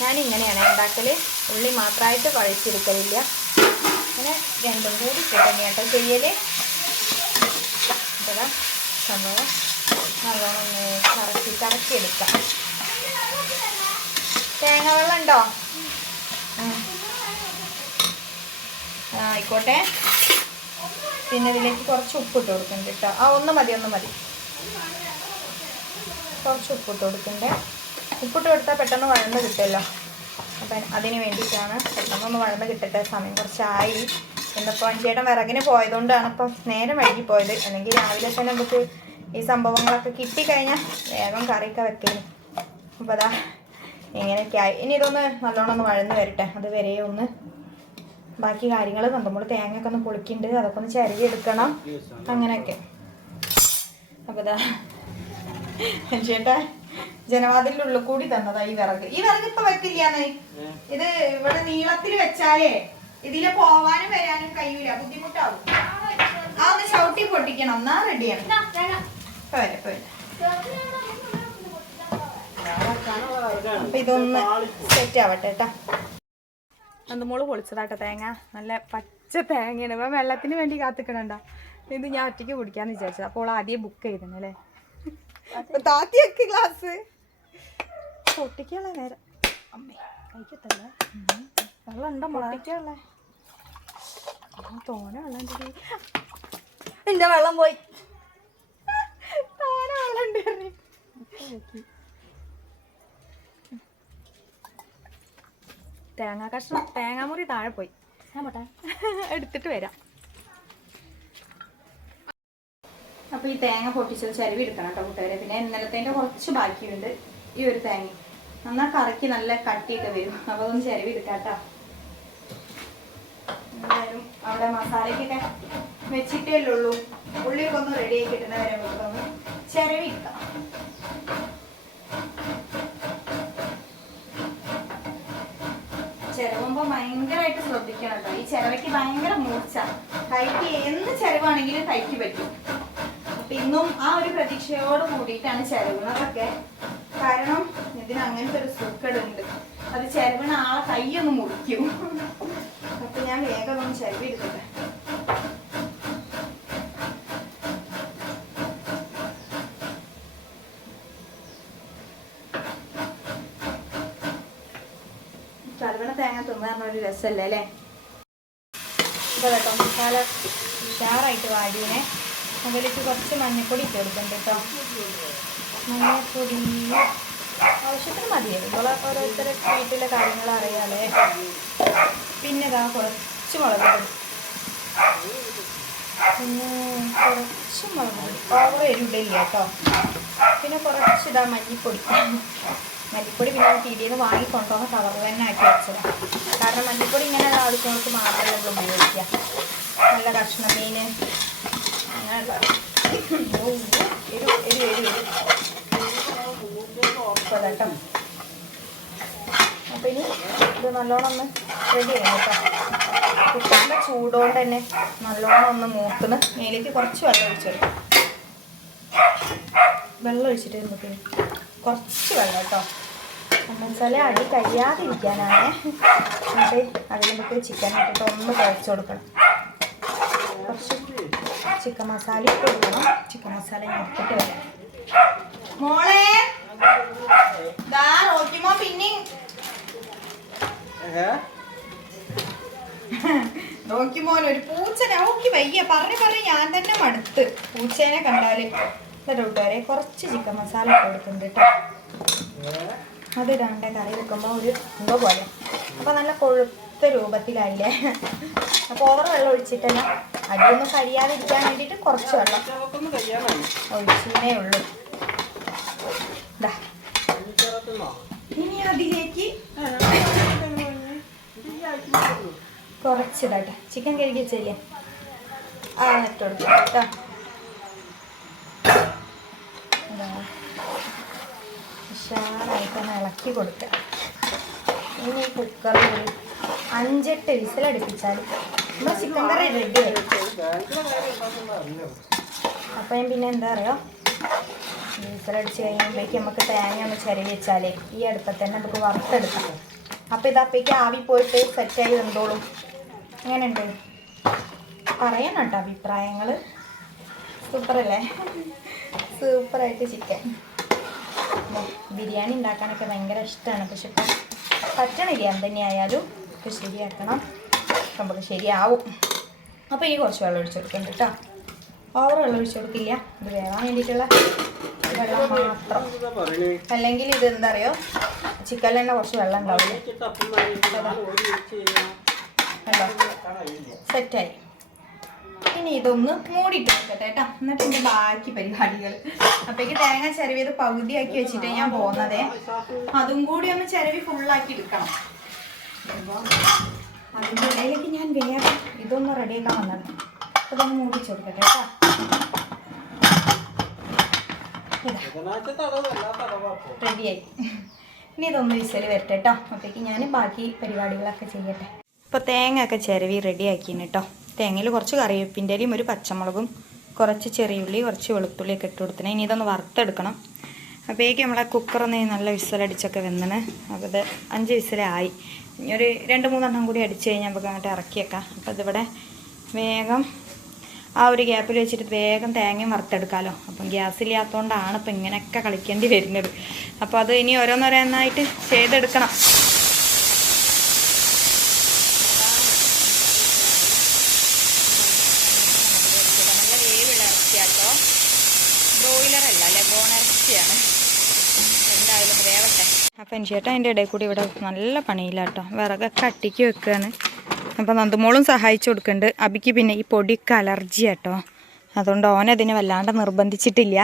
ഞാനിങ്ങനെയാണ് ഉണ്ടാക്കൽ. ഉള്ളി മാത്രമായിട്ട് വഴിച്ചെടുക്കലില്ല, അങ്ങനെ രണ്ടും കൂടി തന്നെയാട്ടോ ചെയ്യൽ. ഇതാ സംഭവം നല്ലോണം കറക്കി എടുക്കാം. തേങ്ങ വെള്ളം ഉണ്ടോ? ആയിക്കോട്ടെ. പിന്നെ ഇതിലേക്ക് കുറച്ച് ഉപ്പിട്ട് കൊടുക്കുന്നുണ്ട് കേട്ടോ. ഒന്ന് മതി. കുറച്ച് ഉപ്പിട്ട് കൊടുക്കണ്ടേ. ഉപ്പിട്ട് കൊടുത്താൽ പെട്ടെന്ന് വഴന്ന് കിട്ടുമല്ലോ. അപ്പം അതിന് വേണ്ടിയിട്ടാണ്. പെട്ടെന്നൊന്ന് വഴന്ന് കിട്ടട്ടെ. സമയം കുറച്ചായി. ഇന്നിപ്പോൾ ചേട്ടൻ വിറകിന് പോയതുകൊണ്ടാണ് ഇപ്പം നേരം വൈകി പോയത്. അല്ലെങ്കിൽ രാവിലെ തന്നെ നമുക്ക് ഈ സംഭവങ്ങളൊക്കെ കിട്ടിക്കഴിഞ്ഞാൽ വേഗം കറിയൊക്കെ വെക്കലും. അപ്പോൾ അതാ ഇങ്ങനെയൊക്കെ ആയി. ഇനി ഇതൊന്ന് നല്ലോണം ഒന്ന് വഴന്ന് വരട്ടെ. അത് വരെ ഒന്ന് ബാക്കി കാര്യങ്ങൾ നമ്മൾ തേങ്ങയൊക്കെ ഒന്ന് പൊളിക്കുന്നുണ്ട്. അതൊക്കെ ഒന്ന് ചരുവി എടുക്കണം, അങ്ങനെയൊക്കെ. അപ്പോൾ ഇതാ ചേട്ടാ ജനവാതിലിൻ്റെ ഉള്ളിൽ കൂടി തന്നതാ ഈ വിറക്. ഈ വിറക് ഇപ്പൊ വെക്കില്ലാന്ന്. ഇത് ഇവിടെ നീളത്തിൽ വെച്ചാലേ ഇതില് പോവാനും വരാനും കഴിയൂല, ബുദ്ധിമുട്ടാവും. ആ ഒന്ന് ചവിട്ടി പൊട്ടിക്കണം, എന്നാ റെഡിയാണ്. അപ്പൊ ഇതൊന്ന് സെറ്റ് ആവട്ടെ കേട്ടാ. നന്ദമോള് പൊളിച്ചതാട്ടോ തേങ്ങ. നല്ല പച്ച തേങ്ങയാണ്. ഇപ്പം വെള്ളത്തിന് വേണ്ടി കാത്തിക്കണണ്ട. ഇത് ഞാൻ ഒറ്റയ്ക്ക് കുടിക്കാന്ന് വിചാരിച്ചത്. അപ്പോൾ ആദ്യം ബുക്ക് ചെയ്തിരുന്നു അല്ലേ? താത്തിയൊക്കെ ഗ്ലാസ് പൊട്ടിക്കാനുള്ള നേരം. അമ്മേ കഴിക്കത്തല്ലേ? വെള്ളം ഉണ്ടോ പൊട്ടിക്കാനുള്ള? തോന വെള്ളം എന്റെ വെള്ളം പോയി. തോന വെള്ളം ഉണ്ട്. തേങ്ങ കഷ്ണം, തേങ്ങാമുറി താഴെ പോയി. ഞാൻ പോട്ടെ, എടുത്തിട്ട് വരാം. അപ്പോൾ ഈ തേങ്ങ പൊട്ടിച്ചത് ചരുവി എടുക്കണം കേട്ടോ കൂട്ടുകാരെ. പിന്നെ ഇന്നലത്തേൻ്റെ കുറച്ച് ബാക്കിയുണ്ട്. ഈ ഒരു തേങ്ങ എന്നാൽ കറിക്ക് നല്ല കട്ടിയൊക്കെ വരും. അപ്പോൾ അതൊന്ന് ചരുവി എടുക്കാം കേട്ടോ. എന്തായാലും അവിടെ മസാലയ്ക്കൊക്കെ വെച്ചിട്ടേ ഉള്ളൂ. ഉള്ളിയൊക്കെ ഒന്ന് റെഡി ആയി കിട്ടുന്ന വരെ നമുക്കൊന്ന് ചരുവി എടുക്കാം. ചിരവുമ്പോൾ ഭയങ്കരമായിട്ട് ശ്രദ്ധിക്കണം കേട്ടോ. ഈ ചിരവയ്ക്ക് ഭയങ്കര മൂർച്ച. കൈക്ക് എന്ത് ചിരവാണെങ്കിലും കൈക്ക് പറ്റും. അപ്പം ഇന്നും ആ ഒരു പ്രതീക്ഷയോട് കൂടിയിട്ടാണ് ചിരവുന്നതൊക്കെ. കാരണം ഇതിന് അങ്ങനത്തെ ഒരു സൂക്കേടുണ്ട്. അത് ചിരവണ ആളെ കൈയൊന്ന് മുറിക്കും. അപ്പൊ ഞാൻ വേഗം ഒന്ന് ചിരവി എടുക്കട്ടെ. ചരവണ തേങ്ങ തിന്നാൻ ഒരു രസമല്ലേ അല്ലേ? ഇപ്പോൾ കേട്ടോ മസാല ഉഷാറായിട്ട് വാടിയനെ. അതിലേക്ക് കുറച്ച് മഞ്ഞൾപ്പൊടി ഇട്ട് കൊടുക്കുന്നുണ്ട് കേട്ടോ. മഞ്ഞൾപ്പൊടി ആവശ്യത്തിന് മതിയാവും. ഇപ്പോൾ ഓരോരുത്തരുടെ വീട്ടിലെ കാര്യങ്ങൾ അറിയാമല്ലേ. പിന്നെ ഇതാ കുറച്ച് മുളക് പൊടി, പിന്നെ കുറച്ച് മുളക് പൊടി, ഓവർ എരിവിടില്ല കേട്ടോ. പിന്നെ കുറച്ച് ഇതാ മല്ലിപ്പൊടി. മല്ലിപ്പൊടി പിന്നെ പീടിയിൽ നിന്ന് വാങ്ങിക്കൊണ്ടുവന്ന് കവറിൽ തന്നെ ആക്കി വെച്ചത്. കാരണം മല്ലിപ്പൊടി ഇങ്ങനെയുള്ള ആവശ്യങ്ങൾക്ക് മാത്രമേ നമ്മൾ ഉപയോഗിക്കുക. നല്ല കഷ്ണം മീൻ അങ്ങനെയുള്ള കേട്ടോ. അപ്പം ഇനി ഇത് നല്ലോണം ഒന്ന് റെഡി ചെയ്യണം കേട്ടോ. കുക്കറിൻ്റെ ചൂടുകൊണ്ട് തന്നെ നല്ലോണം ഒന്ന് മൂത്തിന് മേലേക്ക് കുറച്ച് വെള്ളം ഒഴിച്ചെടുക്കും. വെള്ളം ഒഴിച്ചിട്ട് നമുക്ക് കുറച്ച് വെള്ളം കേട്ടോ. എന്ന് വെച്ചാൽ അടി കഴിയാതിരിക്കാനാണ്. എന്നിട്ട് അതിൽ നമുക്ക് ചിക്കൻ ഇട്ടിട്ട് ഒന്ന് കുഴച്ച് കൊടുക്കണം. കുറച്ച് ചിക്കൻ മസാല ഇട്ട് കൊടുക്കണം. ചിക്കൻ മസാല എടുത്തിട്ട് വരാം. മോളെ നോക്കിമോ പിന്നെ നോക്കിമോൻ ഒരു പൂച്ചനെ നോക്കി വയ്യ പറഞ്ഞ് ഞാൻ തന്നെ മടുത്ത് പൂച്ചേനെ കണ്ടാല്. കൂട്ടുകാരെ കുറച്ച് ചിക്കൻ മസാല ഇട്ട് കൊടുക്കുന്നുണ്ട് കേട്ടോ. അതിടാണ്ട് കറി വെക്കുമ്പോൾ ഒരു എന്തോ പോലെ. അപ്പോൾ നല്ല കൊഴുത്ത രൂപത്തിലായില്ലേ. അപ്പോൾ ഓവർ വെള്ളം ഒഴിച്ചിട്ടല്ല, അടിയൊന്നും കഴിയാതിരിക്കാൻ വേണ്ടിയിട്ട് കുറച്ച് വെള്ളം ഒഴിച്ചേ ഉള്ളൂ. ഇതാ ഇനി അതിലേക്ക് കുറച്ചിതാട്ടെ ചിക്കൻ കഴുകി വെച്ചല്ലേ ഇട്ട് കൊടുക്കാം കേട്ടോ. ഉഷാറായിട്ടൊന്ന് ഇളക്കി കൊടുക്കുക. ഇനി കുക്കറിൽ ഒരു 5-8 വിസിലടുപ്പിച്ചാൽ നമ്മുടെ ചിക്കൻ കറി റെഡി ആയി. അപ്പം പിന്നെ എന്താ പറയുക, വിസിലടിച്ച് കഴിയുമ്പോഴേക്ക് നമുക്ക് തേങ്ങ ഒന്ന് ചിരവി വെച്ചാലേ ഈ അടുപ്പത്ത് തന്നെ നമുക്ക് വറുത്തെടുക്കാം. അപ്പോൾ ഇതപ്പോഴേക്ക് ആവി പോയിട്ട് സെറ്റായി വെന്തോളും. എങ്ങനെയുണ്ട് പറയണം കേട്ടോ അഭിപ്രായങ്ങൾ. സൂപ്പറല്ലേ? സൂപ്പറായിട്ട് ചിക്കൻ. ബിരിയാണി ഉണ്ടാക്കാനൊക്കെ ഭയങ്കര ഇഷ്ടമാണ്. പക്ഷെ ഇപ്പം പറ്റണില്ല. എന്തുതന്നെയായാലും ഇപ്പം ശരിയാക്കണം. നമുക്ക് ശരിയാവും. അപ്പോൾ ഈ കുറച്ച് വെള്ളം ഒഴിച്ച് കൊടുക്കുന്നുണ്ട് കേട്ടോ. ഓവർ വെള്ളം ഒഴിച്ച് കൊടുക്കില്ല. ഇത് വേവാൻ വേണ്ടിയിട്ടുള്ള വെള്ളം മാത്രം. അല്ലെങ്കിൽ ഇത് എന്താ പറയുക, ചിക്കനിൽ തന്നെ കുറച്ച് വെള്ളം ഉണ്ടാവില്ല. സെറ്റായി. ഇനി ഇതൊന്ന് മൂടിയിട്ട് വെക്കട്ടെ കേട്ടോ. എന്നിട്ട് എൻ്റെ ബാക്കി പരിപാടികൾ. അപ്പോഴേക്ക് തേങ്ങ ചിരവിയത് പകുതിയാക്കി വെച്ചിട്ട് ഞാൻ പോകുന്നതേ. അതും കൂടി ഒന്ന് ചിരവി ഫുള്ളാക്കി എടുക്കണം. അപ്പോൾ അതിൻ്റെ ഇടയിലേക്ക് ഞാൻ വേഗം ഇതൊന്ന് റെഡിയാക്കാൻ വന്നത്. അതൊന്ന് മൂടിച്ച് കൊടുക്കട്ടെ കേട്ടോ. റെഡിയായി. ഇനി ഇതൊന്ന് വിസിൽ വരട്ടെ കേട്ടോ. അപ്പോഴേക്ക് ഞാൻ ബാക്കി പരിപാടികളൊക്കെ ചെയ്യട്ടെ. ഇപ്പോൾ തേങ്ങ ഒക്കെ ചിരവി റെഡിയാക്കിന് കേട്ടോ. തേങ്ങയിൽ കുറച്ച് കറിവേപ്പിൻ്റെ ഇലയും ഒരു പച്ചമുളകും കുറച്ച് ചെറിയുള്ളി കുറച്ച് വെളുത്തുള്ളിയൊക്കെ ഇട്ട് കൊടുത്തേ. ഇനി ഇതൊന്ന് വറുത്തെടുക്കണം. അപ്പോഴേക്കും നമ്മളെ കുക്കറൊന്ന് നല്ല വിസിലടിച്ചൊക്കെ വെന്നണ്. അപ്പോൾ ഇത് 5 വിസിലായി. ഇനി ഒരു 2-3 കൂടി അടിച്ച് കഴിഞ്ഞാൽ നമുക്ക് അങ്ങോട്ട് ഇറക്കിയേക്കാം. അപ്പോൾ ഇതിവിടെ വേഗം ആ ഒരു ഗ്യാപ്പിൽ വെച്ചിട്ട് വേഗം തേങ്ങയും വറുത്തെടുക്കാമല്ലോ. അപ്പം ഗ്യാസില്ലാത്തതുകൊണ്ടാണ് ഇപ്പം ഇങ്ങനെയൊക്കെ കളിക്കേണ്ടി വരുന്നത്. അപ്പോൾ അത് ഇനി ഓരോന്നോരോന്നായിട്ട് ചെയ്തെടുക്കണം. ബ്രോയിലറല്ല, ലഗോണിറച്ചിയാണ്. എന്തായാലും വേവട്ടെ. അപ്പം എനിക്ക് അതിൻ്റെ ഇടയിൽ കൂടി ഇവിടെ നല്ല പണിയില്ലാട്ടോ. വിറകൊക്കെ അട്ടിക്ക് വെക്കുകയാണ്. അപ്പം നന്ദുമോളും സഹായിച്ചു കൊടുക്കുന്നുണ്ട്. അബിക്ക് പിന്നെ ഈ പൊടിയൊക്കെ അലർജി കേട്ടോ. അതുകൊണ്ട് ഓനതിനെ വല്ലാണ്ട് നിർബന്ധിച്ചിട്ടില്ല.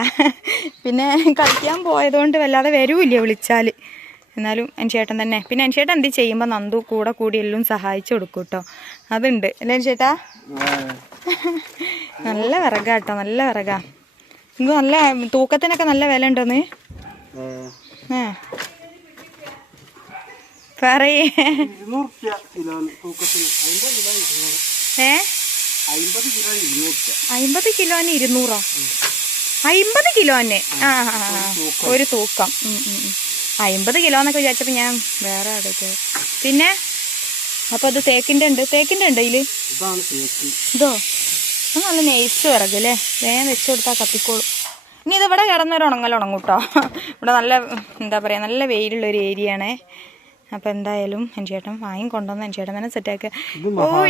പിന്നെ കളിക്കാൻ പോയതുകൊണ്ട് വല്ലാതെ വരൂല്ല വിളിച്ചാൽ. എന്നാലും അനുചേട്ടൻ തന്നെ. പിന്നെ അനുചേട്ടൻ എന്ത് ചെയ്യുമ്പോൾ നന്ദു കൂടെ കൂടി എല്ലാം സഹായിച്ചു കൊടുക്കും കേട്ടോ. അതുണ്ട് അല്ലേ അനുചേട്ടാ? നല്ല വിറകാട്ടോ, നല്ല വിറകാ. ഇത് നല്ല തൂക്കത്തിനൊക്കെ നല്ല വില ഉണ്ടോന്ന് പറയേ. 50 കിലോന് 200. 50 കിലോ തന്നെ. ആ ഒരു തൂക്കം. 50 കിലോ എന്നൊക്കെ വിചാരിച്ചപ്പോൾ ഞാൻ വേറെ അടുത്ത്. പിന്നെ അപ്പോൾ അത് തേക്കിൻ്റെ ഉണ്ട് ഇതിൽ. ഇതോ അത് നല്ല നെയ്സ് വിറക് അല്ലേ, വേഗം വെച്ച് കൊടുത്താൽ കത്തിക്കോളും. ഇനി ഇതിവിടെ കിടന്നൊരു ഉണങ്ങും കേട്ടോ. ഇവിടെ നല്ല എന്താ പറയുക, നല്ല വെയിലുള്ളൊരു ഏരിയ ആണേ. അപ്പോൾ എന്തായാലും എൻ്റെ ചേട്ടൻ വാങ്ങിക്കൊണ്ടുവന്ന് എൻ്റെ ചേട്ടൻ തന്നെ സെറ്റാക്കുക.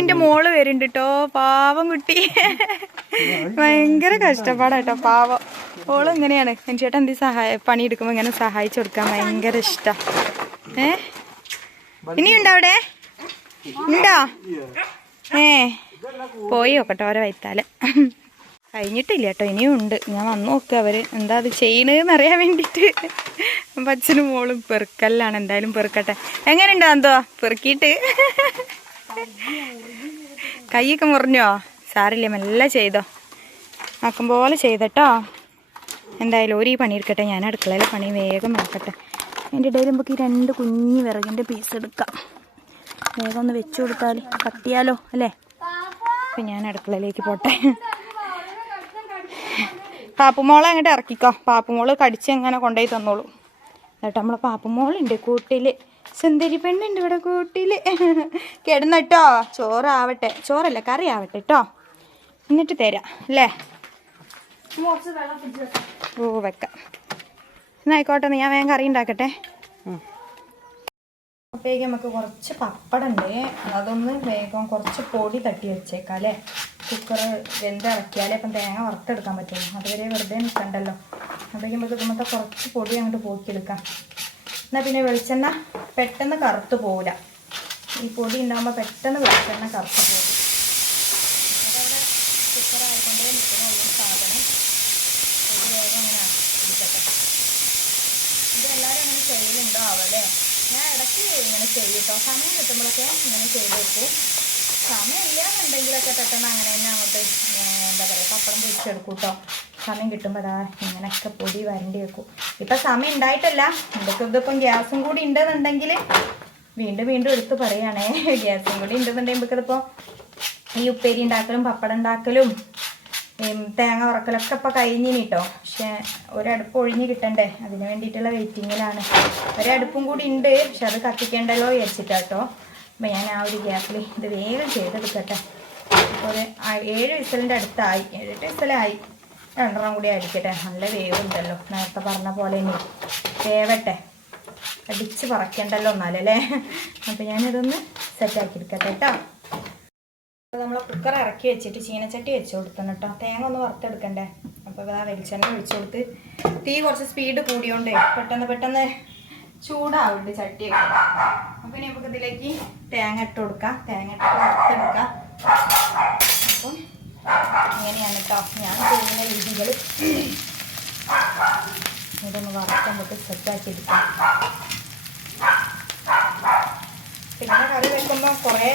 എൻ്റെ മോള് വരുന്നുണ്ട് കേട്ടോ, പാവം കുട്ടി. ഭയങ്കര കഷ്ടപ്പാടാട്ടോ പാവം. ഓളും ഇങ്ങനെയാണ്. എൻ്റെ ചേട്ടൻ പണിയെടുക്കുമ്പോൾ ഇങ്ങനെ സഹായിച്ചു കൊടുക്കാൻ ഭയങ്കര ഇഷ്ടമാണ്. ഇനിയുണ്ടോ അവിടെ? ഉണ്ടോ? പോയി നോക്കട്ടെ ഓരോ വൈത്താല്. കഴിഞ്ഞിട്ടില്ല കേട്ടോ, ഇനിയും ഉണ്ട്. ഞാൻ വന്നു നോക്കുക അവർ എന്താ അത് ചെയ്യണതെന്ന് അറിയാൻ വേണ്ടിയിട്ട്. അച്ഛനും മോളും പെറുക്കല്ലാണ്. എന്തായാലും പെറുക്കട്ടെ. എങ്ങനെയുണ്ടോ എന്തോ പെറുക്കിയിട്ട്? കൈയൊക്കെ മുറിഞ്ഞോ? സാറില്ല, മെല്ലെ ചെയ്തോ, ആക്കും പോലെ ചെയ്തട്ടോ. എന്തായാലും ഒരു ഈ പണിയെടുക്കട്ടെ, ഞാൻ അടുക്കളയിലെ പണി വേഗം നോക്കട്ടെ. എൻ്റെ ഇടയിൽ നമുക്ക് ഈ 2 കുഞ്ഞി വിറകിൻ്റെ പീസ് എടുക്കാം. വേഗം ഒന്ന് വെച്ചു കൊടുത്താൽ കത്തിയാലോ അല്ലേ. അപ്പം ഞാൻ അടുക്കളയിലേക്ക് പോട്ടെ. പാപ്പുമോളെ അങ്ങോട്ട് ഇറക്കിക്കോ. പാപ്പുമോള് കടിച്ച് എങ്ങനെ കൊണ്ടുപോയി തന്നോളൂ കേട്ടോ. നമ്മളെ പാപ്പുമോളുണ്ട് കൂട്ടിൽ. സുന്ദരി പെണ്ണുണ്ട് ഇവിടെ കൂട്ടിൽ. കിടന്നിട്ടോ, ചോറാവട്ടെ. ചോറല്ല, കറി ആവട്ടെ കേട്ടോ, എന്നിട്ട് തരാം അല്ലേ. ഓ വെക്കാം എന്നായിക്കോട്ടെ. ഞാൻ വേഗം കറി ഉണ്ടാക്കട്ടെ. അപ്പോഴേക്ക് നമുക്ക് കുറച്ച് പപ്പടമുണ്ട്, അതൊന്ന് വേഗം കുറച്ച് പൊടി തട്ടി വെച്ചേക്കാം അല്ലേ. കുക്കർ വെന്തിറക്കിയാലേ അപ്പം തേങ്ങ വറുത്തെടുക്കാൻ പറ്റുള്ളൂ. അതുവരെ വെറുതെ നിൽക്കണ്ടല്ലോ. അപ്പോഴേക്കും നമുക്ക് ഇതുമത്തെ കുറച്ച് പൊടി അങ്ങോട്ട് പോക്കിയെടുക്കാം. എന്നാൽ പിന്നെ വെളിച്ചെണ്ണ പെട്ടെന്ന് കറുത്ത് പോവില്ല. ഈ പൊടി ഉണ്ടാകുമ്പോൾ പെട്ടെന്ന് വെളിച്ചെണ്ണ കറുത്ത് പോകും. അതവിടെ കുക്കറായിക്കൊണ്ടേ നിൽക്കണുള്ളൂ സാധനം. അത് വേഗം അങ്ങനെ ഇരിക്കട്ടെ. ഇത് എല്ലാവരും അങ്ങനെ ചെയ്യലുണ്ടോ ആവല്ലേ. ഞാൻ ഇടയ്ക്ക് ഇങ്ങനെ ചെയ്യും കേട്ടോ. സമയം കിട്ടുമ്പോഴൊക്കെ ഇങ്ങനെ ചെയ്ത് വെക്കും. സമയമില്ല എന്നുണ്ടെങ്കിലൊക്കെ പെട്ടെന്ന് അങ്ങനെ തന്നെ അങ്ങോട്ട് എന്താ പറയുക പപ്പടം പൊരിച്ചെടുക്കും കേട്ടോ. സമയം കിട്ടുമ്പോൾ അതാ ഇങ്ങനെയൊക്കെ പൊടി വരണ്ടി വെക്കും. ഇപ്പം സമയം ഉണ്ടായിട്ടല്ല, ഇതിപ്പം ഗ്യാസും കൂടി ഉണ്ടെന്നുണ്ടെങ്കിൽ വീണ്ടും എടുത്ത് പറയുകയാണേ. ഗ്യാസും കൂടി ഉണ്ടെന്നുണ്ടെങ്കിൽ നമുക്കിതിപ്പോൾ ഈ ഉപ്പേരി ഉണ്ടാക്കലും പപ്പടം ഉണ്ടാക്കലും തേങ്ങ വറക്കലൊക്കെ ഇപ്പോൾ കഴിഞ്ഞിനി കേട്ടോ. പക്ഷേ ഒരടുപ്പ് ഒഴിഞ്ഞ് കിട്ടണ്ടേ, അതിന് വേണ്ടിയിട്ടുള്ള വെയിറ്റിങ്ങിലാണ്. ഒരടുപ്പും കൂടി ഉണ്ട്, പക്ഷെ അത് കത്തിക്കേണ്ടല്ലോ വിചാരിച്ചിട്ടാട്ടോ. അപ്പം ഞാൻ ആ ഒരു ഗ്യാസിൽ ഇത് വേഗം ചെയ്തെടുക്കട്ടെ. ഒരു 7 വിസലിൻ്റെ അടുത്തായി, 7-8 വിസലായി. 2 കൂടി അടിക്കട്ടെ. നല്ല വേവുണ്ടല്ലോ, നേരത്തെ പറഞ്ഞ പോലെ ഇനി വേവട്ടെ, അടിച്ച് പറക്കേണ്ടല്ലോ എന്നാലല്ലേ. അപ്പം ഞാനിതൊന്ന് സെറ്റാക്കി എടുക്കട്ടെ കേട്ടോ. അപ്പോൾ നമ്മൾ കുക്കർ ഇറക്കി വെച്ചിട്ട് ചീനച്ചട്ടി വെച്ച് കൊടുക്കണം കേട്ടോ. തേങ്ങ ഒന്ന് വറുത്തെടുക്കണ്ടേ. അപ്പോൾ ഇതാ വെളിച്ചെണ്ണ ഒഴിച്ചു കൊടുത്ത് തീ കുറച്ച് സ്പീഡ് കൂടിയോണ്ടേ പെട്ടെന്ന് ചൂടാവുന്നുണ്ട് ചട്ടിയൊക്കെ. അപ്പോൾ ഇനി നമുക്ക് ഇതിലേക്ക് തേങ്ങ ഇട്ട് കൊടുക്കാം. തേങ്ങ ഇട്ട് വറുത്തെടുക്കാം. അപ്പം ഇങ്ങനെയാണ് കേട്ടോ ഞാൻ ചെയ്യുന്ന രീതികൾ. ഇതൊന്ന് വറുത്ത് നമുക്ക് സെറ്റാക്കി എടുക്കാം. പിന്നെ കറി വെക്കുമ്പോൾ കുറേ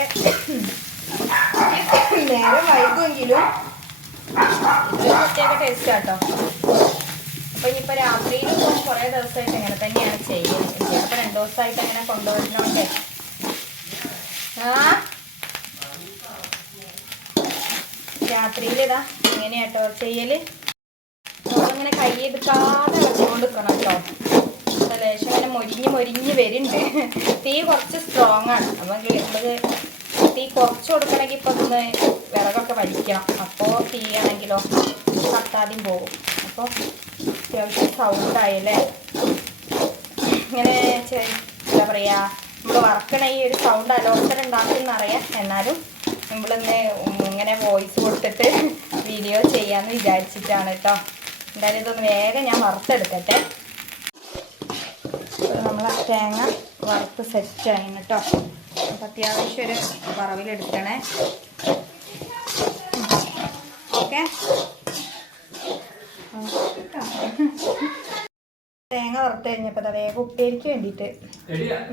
നേരം വൈകുമെങ്കിലും ഇതൊരു പ്രത്യേക ടേസ്റ്റ് കേട്ടോ. അപ്പോൾ ഇനിയിപ്പോൾ രാത്രിയിലും കുറേ ദിവസമായിട്ട് ഇങ്ങനെ തന്നെയാണ് ചെയ്യുന്നത്. ചിലപ്പോൾ 2 ദിവസമായിട്ട് അങ്ങനെ കൊണ്ടുവരുന്നോണ്ടേ. രാത്രിയിൽ ഇതാ ഇങ്ങനെയാട്ടോ ചെയ്യൽ. നമ്മളിങ്ങനെ കൈ എടുക്കാതെ വെച്ചുകൊണ്ട് നിൽക്കണം കേട്ടോ. ലേശം ഇങ്ങനെ മൊരിഞ്ഞ് വരുന്നുണ്ട്. തീ കുറച്ച് സ്ട്രോങ് ആണ്. അപ്പം നമുക്ക് തീ കുറച്ച് കൊടുക്കണമെങ്കിൽ ഇപ്പോൾ ഒന്ന് വിറകൊക്കെ വലിക്കണം. അപ്പോൾ തീ ആണെങ്കിലോ കത്താദ്യം പോകും. അപ്പോൾ അത്യാവശ്യം സൗണ്ടായല്ലേ. ഇങ്ങനെ എന്താ പറയുക, നമ്മൾ വറക്കണ ഈ ഒരു സൗണ്ട് അലോസരം ഉണ്ടാക്കുന്നറിയാം. എന്നാലും നമ്മളിന്ന് ഇങ്ങനെ വോയിസ് കൊടുത്തിട്ട് വീഡിയോ ചെയ്യാമെന്ന് വിചാരിച്ചിട്ടാണ് കേട്ടോ. എന്തായാലും ഇതൊന്ന് വേഗം ഞാൻ വറുത്തെടുക്കട്ടെ. നമ്മൾ തേങ്ങ വറുത്ത് സെറ്റായി കേട്ടോ. അപ്പം അത്യാവശ്യം ഒരു വറവിലെടുക്കണേ. ഓക്കെ, തേങ്ങ വറുത്ത് കഴിഞ്ഞപ്പോൾ വേഗം ഉപ്പേരിക്ക് വേണ്ടിയിട്ട്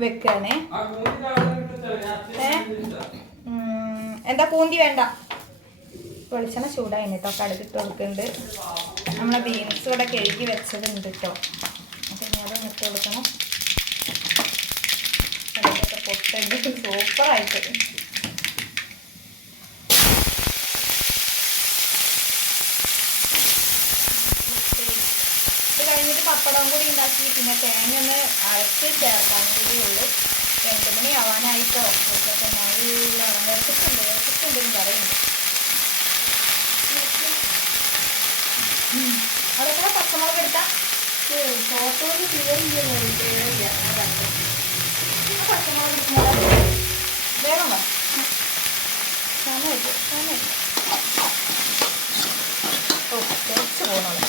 വെക്കുകയാണേ. എന്താ പൂന്തി വേണ്ട. വെളിച്ചെണ്ണ ചൂടായി കേട്ടോ. കടുകിട്ട് കൊടുക്കുന്നുണ്ട്. നമ്മളെ ബീൻസ് ഇവിടെ കഴുകി വെച്ചതുണ്ട് കേട്ടോ. അപ്പം ഇനി അത് ഇട്ട് കൊടുക്കണം. കടുകൊക്കെ പൊട്ടുണ്ട് സൂപ്പറായിട്ട്. പപ്പടം കൂടി ഉണ്ടാക്കി പിന്നെ തേങ്ങ ഒന്ന് അരച്ച് ചേർക്കാൻ കൂടിയുള്ളൂ. 2 മണി ആവാനായിട്ടോ. ഇതൊക്കെ നല്ല ഇറച്ചിട്ടുണ്ടെന്ന് പറയുന്നുണ്ട്. അതൊക്കെ പച്ചമുളക് എടുത്താൽ ഫോട്ടോയിൽ പച്ചമുളക് എടുക്കുന്നത് വേഗം വാ. പോകണല്ലോ.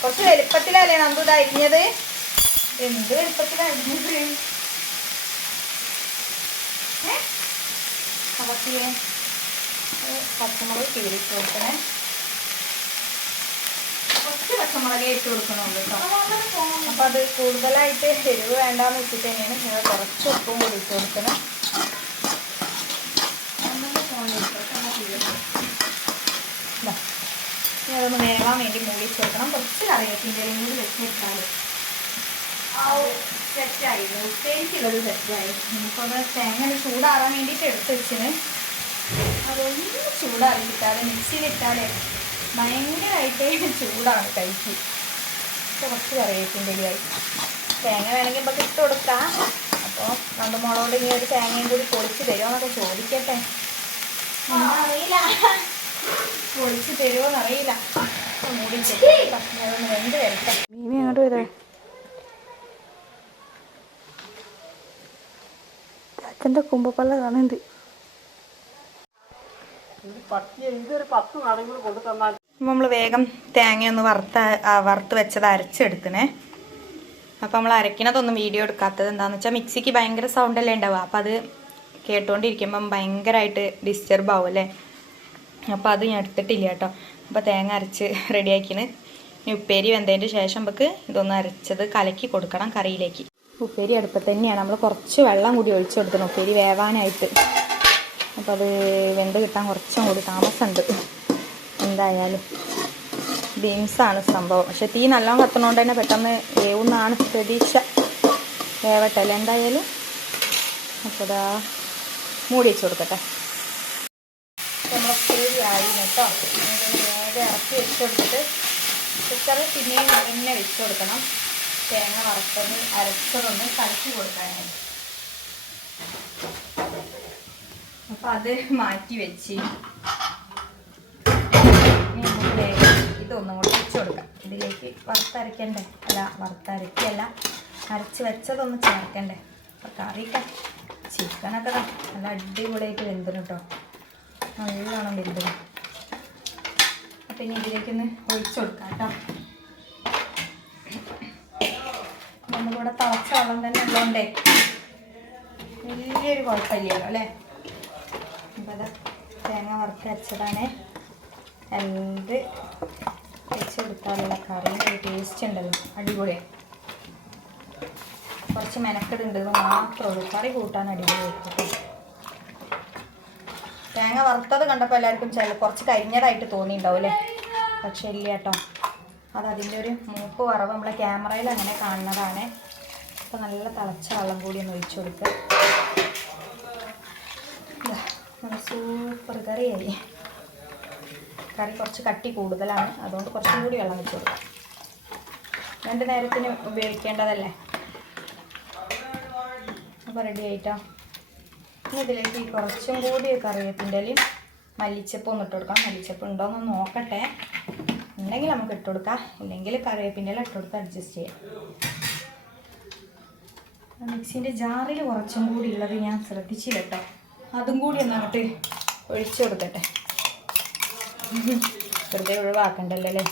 കുറച്ച് വലുപ്പത്തിലല്ലേ നന്ദു ഇത് അരിഞ്ഞത്? എന്ത് വലുപ്പത്തിലരിഞ്ഞത്? അവർക്ക് പച്ചമുളക് കീറിട്ട് കൊടുക്കണേ. കുറച്ച് പച്ചമുളകേ ഇട്ട് കൊടുക്കണുള്ളൂ കേട്ടോ. അപ്പം അത് കൂടുതലായിട്ട് എരിവ് വേണ്ടാന്ന് വെച്ചിട്ട് തന്നെയാണ് നിങ്ങൾ കുറച്ച് ഉപ്പും കൂടി ഇട്ട് കൊടുക്കണം. ഇനി അതൊന്ന് വേകാൻ വേണ്ടി മൂടിച്ച് വെക്കണം. കുറച്ച് കറിവേപ്പിൻ്റെയും കൂടി വെച്ചിട്ടാൽ സെറ്റായിരുന്നു. ഉപ്പേരിക്കുള്ളത് സെറ്റായി. ഇനിയിപ്പോൾ അത് തേങ്ങ ചൂടാറാൻ വേണ്ടിയിട്ട് എടുത്ത് വെച്ചിന്. അതൊന്ന് ചൂടാറിയിട്ടാൽ മിക്സിയിലിട്ടാലേ ഭയങ്കരമായിട്ട് ചൂടാണ് കഴിക്ക്. കുറച്ച് കറിവേപ്പിൻ്റെയായി. തേങ്ങ വേണമെങ്കിൽ ഇപ്പോൾ ഇട്ട് കൊടുക്കാം. അപ്പോൾ നമ്മുടെ മോളോട് ഇനി ഒരു തേങ്ങയും കൂടി പൊളിച്ച് തരുമോ എന്നൊക്കെ ചോദിക്കട്ടെ. അറിയില്ല, പൊളിച്ച് തരുമോന്ന് അറിയില്ല. മൂടി അതൊന്ന് വെന്ത് വരട്ടെ. മീമി അങ്ങോട്ട് വരാ. ചക്കൻ്റെ കുമ്പപ്പള്ള കാണുന്നുണ്ട്. നമ്മൾ വേഗം തേങ്ങ ഒന്ന് വറുത്ത് വെച്ചത് അരച്ചെടുക്കണേ. അപ്പം നമ്മൾ അരക്കണതൊന്നും വീഡിയോ എടുക്കാത്തത് എന്താണെന്ന് വെച്ചാൽ മിക്സിക്ക് ഭയങ്കര സൗണ്ടല്ലേ ഉണ്ടാവുക. അപ്പം അത് കേട്ടുകൊണ്ടിരിക്കുമ്പം ഭയങ്കരമായിട്ട് ഡിസ്റ്റർബ് ആവും അല്ലേ. അപ്പോൾ അത് ഞാൻ എടുത്തിട്ടില്ല കേട്ടോ. അപ്പോൾ തേങ്ങ അരച്ച് റെഡിയാക്കിന്. ഇനി ഉപ്പേരി വെന്തതിൻ്റെ ശേഷം നമുക്ക് ഇതൊന്ന് അരച്ചത് കലക്കി കൊടുക്കണം കറിയിലേക്ക്. ഉപ്പേരി അടുപ്പത്ത് തന്നെയാണ്. നമ്മൾ കുറച്ച് വെള്ളം കൂടി ഒഴിച്ചു കൊടുക്കണം ഉപ്പേരി വേവാനായിട്ട്. അപ്പോൾ അത് വെന്ത് കിട്ടാൻ കുറച്ചും കൂടി താമസമുണ്ട്. എന്തായാലും ബീൻസാണ് സംഭവം. പക്ഷെ തീ നല്ലോണം കത്തുന്നതുകൊണ്ട് തന്നെ പെട്ടെന്ന് വേവുന്നാണ് പ്രതീക്ഷ. വേവട്ടെ അല്ലേ എന്തായാലും. അപ്പോൾ ഇതാ മൂടി വെച്ച് കൊടുക്കട്ടെ. നമ്മൾ ഉപ്പേരി ആയി കേട്ടോ. വേഗം ഇറക്കി വെച്ച് കൊടുത്തിട്ട് കുക്കറിൽ പിന്നെയും തന്നെ വെച്ച് കൊടുക്കണം. തേങ്ങ വറുത്തത് അരച്ചതൊന്ന് കലക്കി കൊടുക്കാനായിട്ട്. അപ്പം അത് മാറ്റി വെച്ച് ഇതൊന്നും കൂടി വെച്ച് കൊടുക്കാം. ഇതിലേക്ക് വറുത്തരയ്ക്കണ്ടേ? അല്ല, വറുത്തരയ്ക്കല്ല, അരച്ച് വെച്ചതൊന്ന് ചേർക്കണ്ടേ. അപ്പം കറിയൊക്കെ ചിക്കനൊക്കെ നല്ല അടിപൊളിയായിട്ട് വെന്തിന് കേട്ടോ. നല്ലോണം വെന്തിന്. അപ്പം ഇനി ഇതിലേക്കൊന്ന് ഒഴിച്ചു കൊടുക്കാം കേട്ടോ. നമ്മളിവിടെ തിളച്ച വെള്ളം തന്നെ ഉള്ളതുകൊണ്ടേ വലിയൊരു കുഴപ്പമില്ലല്ലോ അല്ലേ. അപ്പം അത് തേങ്ങ വറുത്തരച്ചതാണ്. എന്ത് വെച്ച് കൊടുത്താലുള്ള കറിയുടെ ഒരു ടേസ്റ്റ് ഉണ്ടല്ലോ, അടിപൊളിയാണ്. കുറച്ച് മെനക്കെടുണ്ടെന്ന് മാത്രമേ ഉള്ളൂ. കറി കൂട്ടാൻ അടിപൊളിയായിരിക്കും. തേങ്ങ വറുത്തത് കണ്ടപ്പോൾ എല്ലാവർക്കും കുറച്ച് കരിഞ്ഞതായിട്ട് തോന്നിയിട്ടുണ്ടാവും അല്ലേ. പക്ഷെ ഇല്ല കേട്ടോ, അതതിൻ്റെ ഒരു മൂപ്പ് വറവ് നമ്മളെ ക്യാമറയിൽ അങ്ങനെ കാണുന്നതാണ്. അപ്പോൾ നല്ല തിളച്ച വെള്ളം കൂടി ഒന്ന് ഒഴിച്ചു കൊടുക്കുക. നല്ല സൂപ്പർ കറിയായി. കറി കുറച്ച് കട്ടി കൂടുതലാണ്, അതുകൊണ്ട് കുറച്ചും കൂടി വെള്ളം വെച്ച് കൊടുക്കാം. 2 നേരത്തിന് ഉപയോഗിക്കേണ്ടതല്ലേ. അപ്പോൾ റെഡി ആയിട്ടോ. ഇനി ഇതിലേക്ക് കുറച്ചും കൂടി കറിവേപ്പിൻ്റെ ഇലയും മല്ലിച്ചപ്പ് ഒന്ന് ഇട്ട് കൊടുക്കാം. മല്ലിച്ചപ്പ് ഉണ്ടോയെന്ന് നോക്കട്ടെ. ഉണ്ടെങ്കിൽ നമുക്ക് ഇട്ട് കൊടുക്കാം, ഇല്ലെങ്കിൽ കറിവേപ്പിൻ്റെ ഇല ഇട്ട് കൊടുത്ത് അഡ്ജസ്റ്റ് ചെയ്യാം. മിക്സിൻ്റെ ജാറിൽ കുറച്ചും കൂടി ഉള്ളത് ഞാൻ ശ്രദ്ധിച്ചില്ല കേട്ടോ. അതും കൂടി ഒന്ന് അങ്ങോട്ട് ഒഴിച്ചു കൊടുക്കട്ടെ. വെറുതെ ഒഴിവാക്കണ്ടല്ലോ അല്ലേ.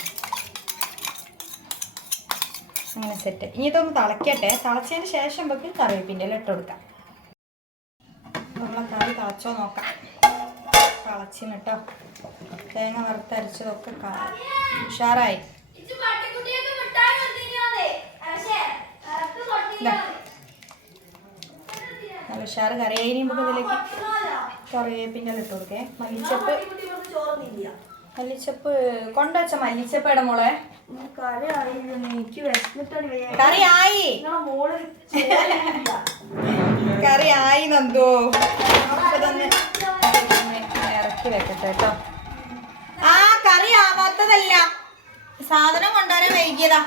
അങ്ങനെ സെറ്റ്. ഇനി ഇതൊന്ന് തിളയ്ക്കട്ടെ. തിളച്ചതിന് ശേഷം നമുക്ക് കറിവേപ്പിൻ്റെ ഇല ഇട്ട് കൊടുക്കാം. നമ്മളെ കറി തിളച്ചോ നോക്കാം. തിളച്ചിന് കേട്ടോ. തേങ്ങ വറുത്തരച്ചതൊക്കെ ഉഷാറായി. നല്ല ഉഷാറ് കറിയായി. നമുക്ക് ഇതിലേക്ക് കറിവേപ്പിൻ്റെ ഇല ഇട്ട് കൊടുക്കേ. മല്ലിച്ചപ്പ് കൊണ്ടുവച്ച മല്ലിച്ചപ്പ് ഇടമോളെ കറി ആയി നന്ദു. ഇതൊന്ന് ഇറക്കി വെക്കട്ടെ കേട്ടോ. ആ കറി ആവാത്തതല്ല, സാധനം കൊണ്ടുവരാൻ വൈകിയതാ.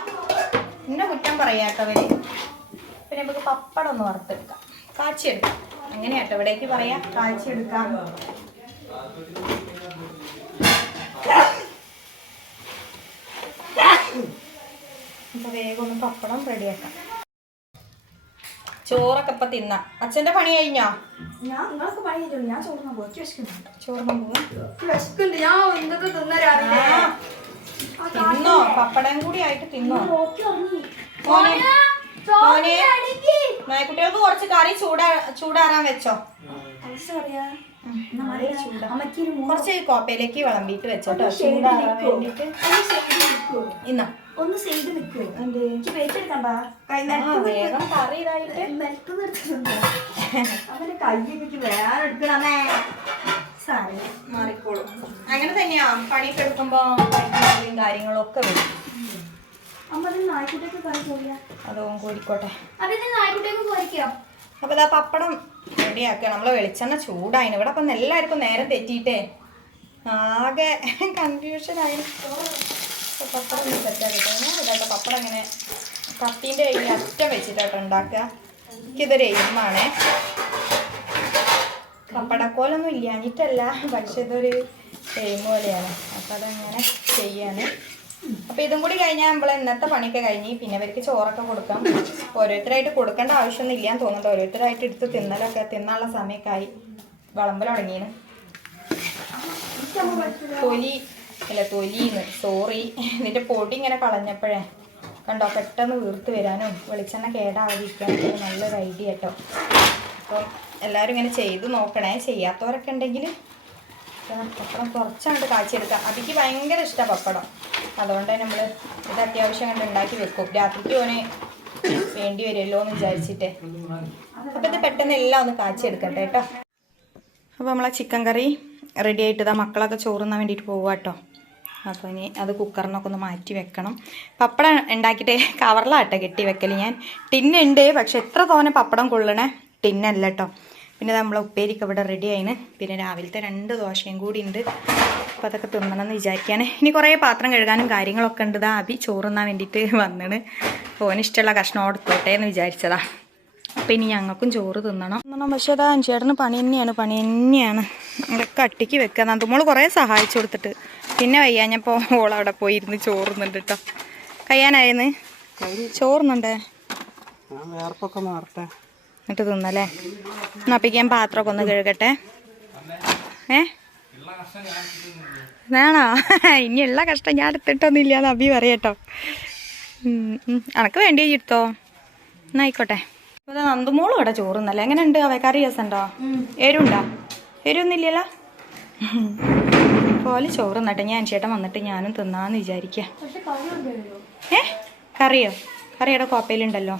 ഇന്ന കുറ്റം പറയാട്ടോ അവര്. പിന്നെ നമുക്ക് പപ്പടം ഒന്ന് വറുത്തെടുക്കാം, കാച്ചിയെടുക്കാം. അങ്ങനെയാട്ടോ ഇവിടേക്ക് പറയാം, കാച്ചിയെടുക്കാം. അപ്പൊ വേഗം ഒന്ന് പപ്പടം റെഡിയാക്കാം. ചോറൊക്കെ ഇപ്പൊ തിന്ന. അച്ഛന്റെ പണി കഴിഞ്ഞോ? നിങ്ങൾക്ക് പണി ചെയ്തോളൂ, ഞാൻ ചോറിനാ പോവാ. ചോറിനാ പോവാ. വിശക്കുണ്ട്, ഞാൻ എന്തൊക്കെ തിന്ന രാവിലെ. തിന്നോ, പപ്പടം കൂടി ആയിട്ട് തിന്നോ. മോനെ നായ്ക്കുട്ടികൾക്ക് കുറച്ച് കറി ചൂടാറാൻ വെച്ചോ. കുറച്ച് കോപ്പയിലേക്ക് വിളമ്പിട്ട് വെച്ചോട്ടോ, ചൂടാറാൻ വേണ്ടിട്ട്. ഇന്നാ ഒന്ന് സൈഡ് നിൽക്കോ, വേഗം കറി ഇതായിട്ട് അവന്റെ കയ്യൊക്കെ വേറെ എടുക്കണേ. സാരി മാറിക്കോളും. അങ്ങനെ തന്നെയാ പണിയൊക്കെ എടുക്കുമ്പോ കാര്യങ്ങളും ഒക്കെ വരും. അമ്മ നായ്ക്കുട്ടിയൊക്കെ കറി പോയാ അതോ കോരിക്കോട്ടെ. അപ്പൊ നായ്ക്കുട്ടിയൊക്കെ പോയിരിക്കാം. അപ്പൊ ഇതാ പപ്പടം റെഡിയാക്കുക. നമ്മള് വെളിച്ചെണ്ണ ചൂടായിന് ഇവിടെ. അപ്പം എല്ലാവർക്കും നേരം തെറ്റിയിട്ടേ ആകെ കൺഫ്യൂഷൻ ആയി. പപ്പടം ഒന്ന് സെറ്റാക്കിട്ടോ. ഇതാട്ടോ പപ്പടം ഇങ്ങനെ കത്തിൻ്റെ കയ്യിൽ അറ്റം വെച്ചിട്ടാട്ടോ ഉണ്ടാക്കുക. എനിക്കിതൊരു എയിമാണേ. പപ്പടക്കോലൊന്നും ഇല്ലാഞ്ഞിട്ടല്ല, പക്ഷെ ഇതൊരു എയിം പോലെയാണ്. അപ്പം അതങ്ങനെ ചെയ്യാണ്. അപ്പം ഇതും കൂടി കഴിഞ്ഞാൽ നമ്മൾ ഇന്നത്തെ പണിയൊക്കെ കഴിഞ്ഞ് പിന്നെ അവർക്ക് ചോറൊക്കെ കൊടുക്കാം. ഓരോരുത്തരായിട്ട് കൊടുക്കേണ്ട ആവശ്യമൊന്നും ഇല്ലാന്ന് തോന്നുന്നുണ്ട്. ഓരോരുത്തരായിട്ട് എടുത്ത് തിന്നാനുള്ള സമയമൊക്കെ ആയി. വിളമ്പൽ തുടങ്ങിയാണ്. തൊലിന്ന് സോറി, ഇതിൻ്റെ പൊടി ഇങ്ങനെ കളഞ്ഞപ്പോഴേ കണ്ടോ പെട്ടെന്ന് വീർത്ത് വരാനും വെളിച്ചെണ്ണ കേടാവാതിരിക്കാനൊക്കെ നല്ലൊരു ഐഡിയ കേട്ടോ. അപ്പം എല്ലാവരും ഇങ്ങനെ ചെയ്ത് നോക്കണേ. ചെയ്യാത്തവരൊക്കെ ഉണ്ടെങ്കിൽ പപ്പടം കുറച്ചാണ്ട് കാച്ചിയെടുക്കാം. അതിക്ക് ഭയങ്കര ഇഷ്ടമാണ് പപ്പടം. അതുകൊണ്ട് തന്നെ നമ്മൾ ഇത് അത്യാവശ്യം കണ്ട് ഉണ്ടാക്കി വെക്കും. രാത്രിക്ക് ഓന് വേണ്ടി വരുമല്ലോ എന്ന് വിചാരിച്ചിട്ട്. അപ്പം ഇത് പെട്ടെന്ന് എല്ലാം ഒന്ന് കാച്ചിയെടുക്കട്ടെ കേട്ടോ. അപ്പോൾ നമ്മളെ ചിക്കൻ കറി റെഡി ആയിട്ട് ഇതാ മക്കളൊക്കെ ചോറുന്നാൻ വേണ്ടിയിട്ട് പോവുക കേട്ടോ. അപ്പോൾ ഇനി അത് കുക്കറിനൊക്കെ ഒന്ന് മാറ്റി വെക്കണം. പപ്പടം ഉണ്ടാക്കിയിട്ട് കവറിലാട്ടെ കെട്ടി വെക്കൽ. ഞാൻ ടിന്നുണ്ട്, പക്ഷെ എത്ര തോനെ പപ്പടം കൊള്ളണേ ടിന്നല്ല കേട്ടോ. പിന്നെ നമ്മളെ ഉപ്പേരിക്ക് ഇവിടെ റെഡി ആയിന്. പിന്നെ രാവിലത്തെ 2 ദോശയും കൂടി ഉണ്ട്. അപ്പോൾ അതൊക്കെ തിന്നണമെന്ന് വിചാരിക്കുകയാണ്. ഇനി കുറേ പാത്രം കഴുകാനും കാര്യങ്ങളൊക്കെ ഉണ്ട്. ഇതാ അബി ചോറുന്നാൻ വേണ്ടിയിട്ട് വന്നിണ്. ഓനിഷ്ടമുള്ള കഷ്ണം എടുത്തോട്ടെ എന്ന് വിചാരിച്ചതാ. അപ്പം ഇനി ഞങ്ങൾക്കും ചോറ് തിന്നണം. പക്ഷേ അതാ ചേട്ടന് പണി തന്നെയാണ്. ഇതൊക്കെ അട്ടിക്ക് വെക്കുക. നന്ദുമോള് കുറേ സഹായിച്ചു കൊടുത്തിട്ട് പിന്നെ വയ്യാഞ്ഞപ്പോൾ ഓളവിടെ പോയി ഇരുന്ന് ചോറുന്നുണ്ട് കേട്ടോ. കഴിയാനായിരുന്നു ചോറുന്നുണ്ടേ, എന്നിട്ട് തിന്നല്ലേ. എന്നപ്പിക്കാൻ പാത്രമൊക്കെ ഒന്ന് കഴുകട്ടെ. വേണോ? ഇനിയുള്ള കഷ്ടം ഞാൻ എടുത്തിട്ടൊന്നും ഇല്ലാന്ന് അബി പറയട്ടോ. അനക്ക് വേണ്ടി എടുത്തോ, എന്നായിക്കോട്ടെ. അപ്പോൾ നന്ദുമോളും ഇവിടെ ചോറുന്നല്ലേ. എങ്ങനെയുണ്ട്? കറി രസമുണ്ടോ? എരുണ്ടോ? എരിവൊന്നുമില്ലല്ലോ. പോലെ ചോറുന്നട്ടെ. ഞാൻ ചേട്ടൻ വന്നിട്ട് ഞാനും തിന്നാന്ന് വിചാരിക്കുക. കറിയുടെ കോപ്പയിലുണ്ടല്ലോ.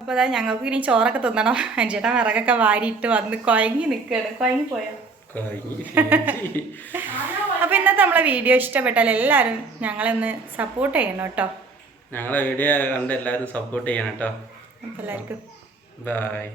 അപ്പോൾ അതാ ഞങ്ങൾക്ക് ഇനി ചോറൊക്കെ തിന്നണം. ചേട്ടൻ വിറകൊക്കെ വാരിയിട്ട് വന്ന് കുഴങ്ങി നിൽക്കുകയാണ്. കുഴങ്ങിപ്പോയോ? അപ്പോൾ ഇന്നത്തെ നമ്മളെ വീഡിയോ ഇഷ്ടപ്പെട്ടാൽ എല്ലാവരും ഞങ്ങളൊന്ന് സപ്പോർട്ട് ചെയ്യണം കേട്ടോ. ഞങ്ങളെ വീഡിയോ കണ്ട് എല്ലാവരും സപ്പോർട്ട് ചെയ്യണം കേട്ടോ. അപ്പോൾ എല്ലാവർക്കും ബൈ.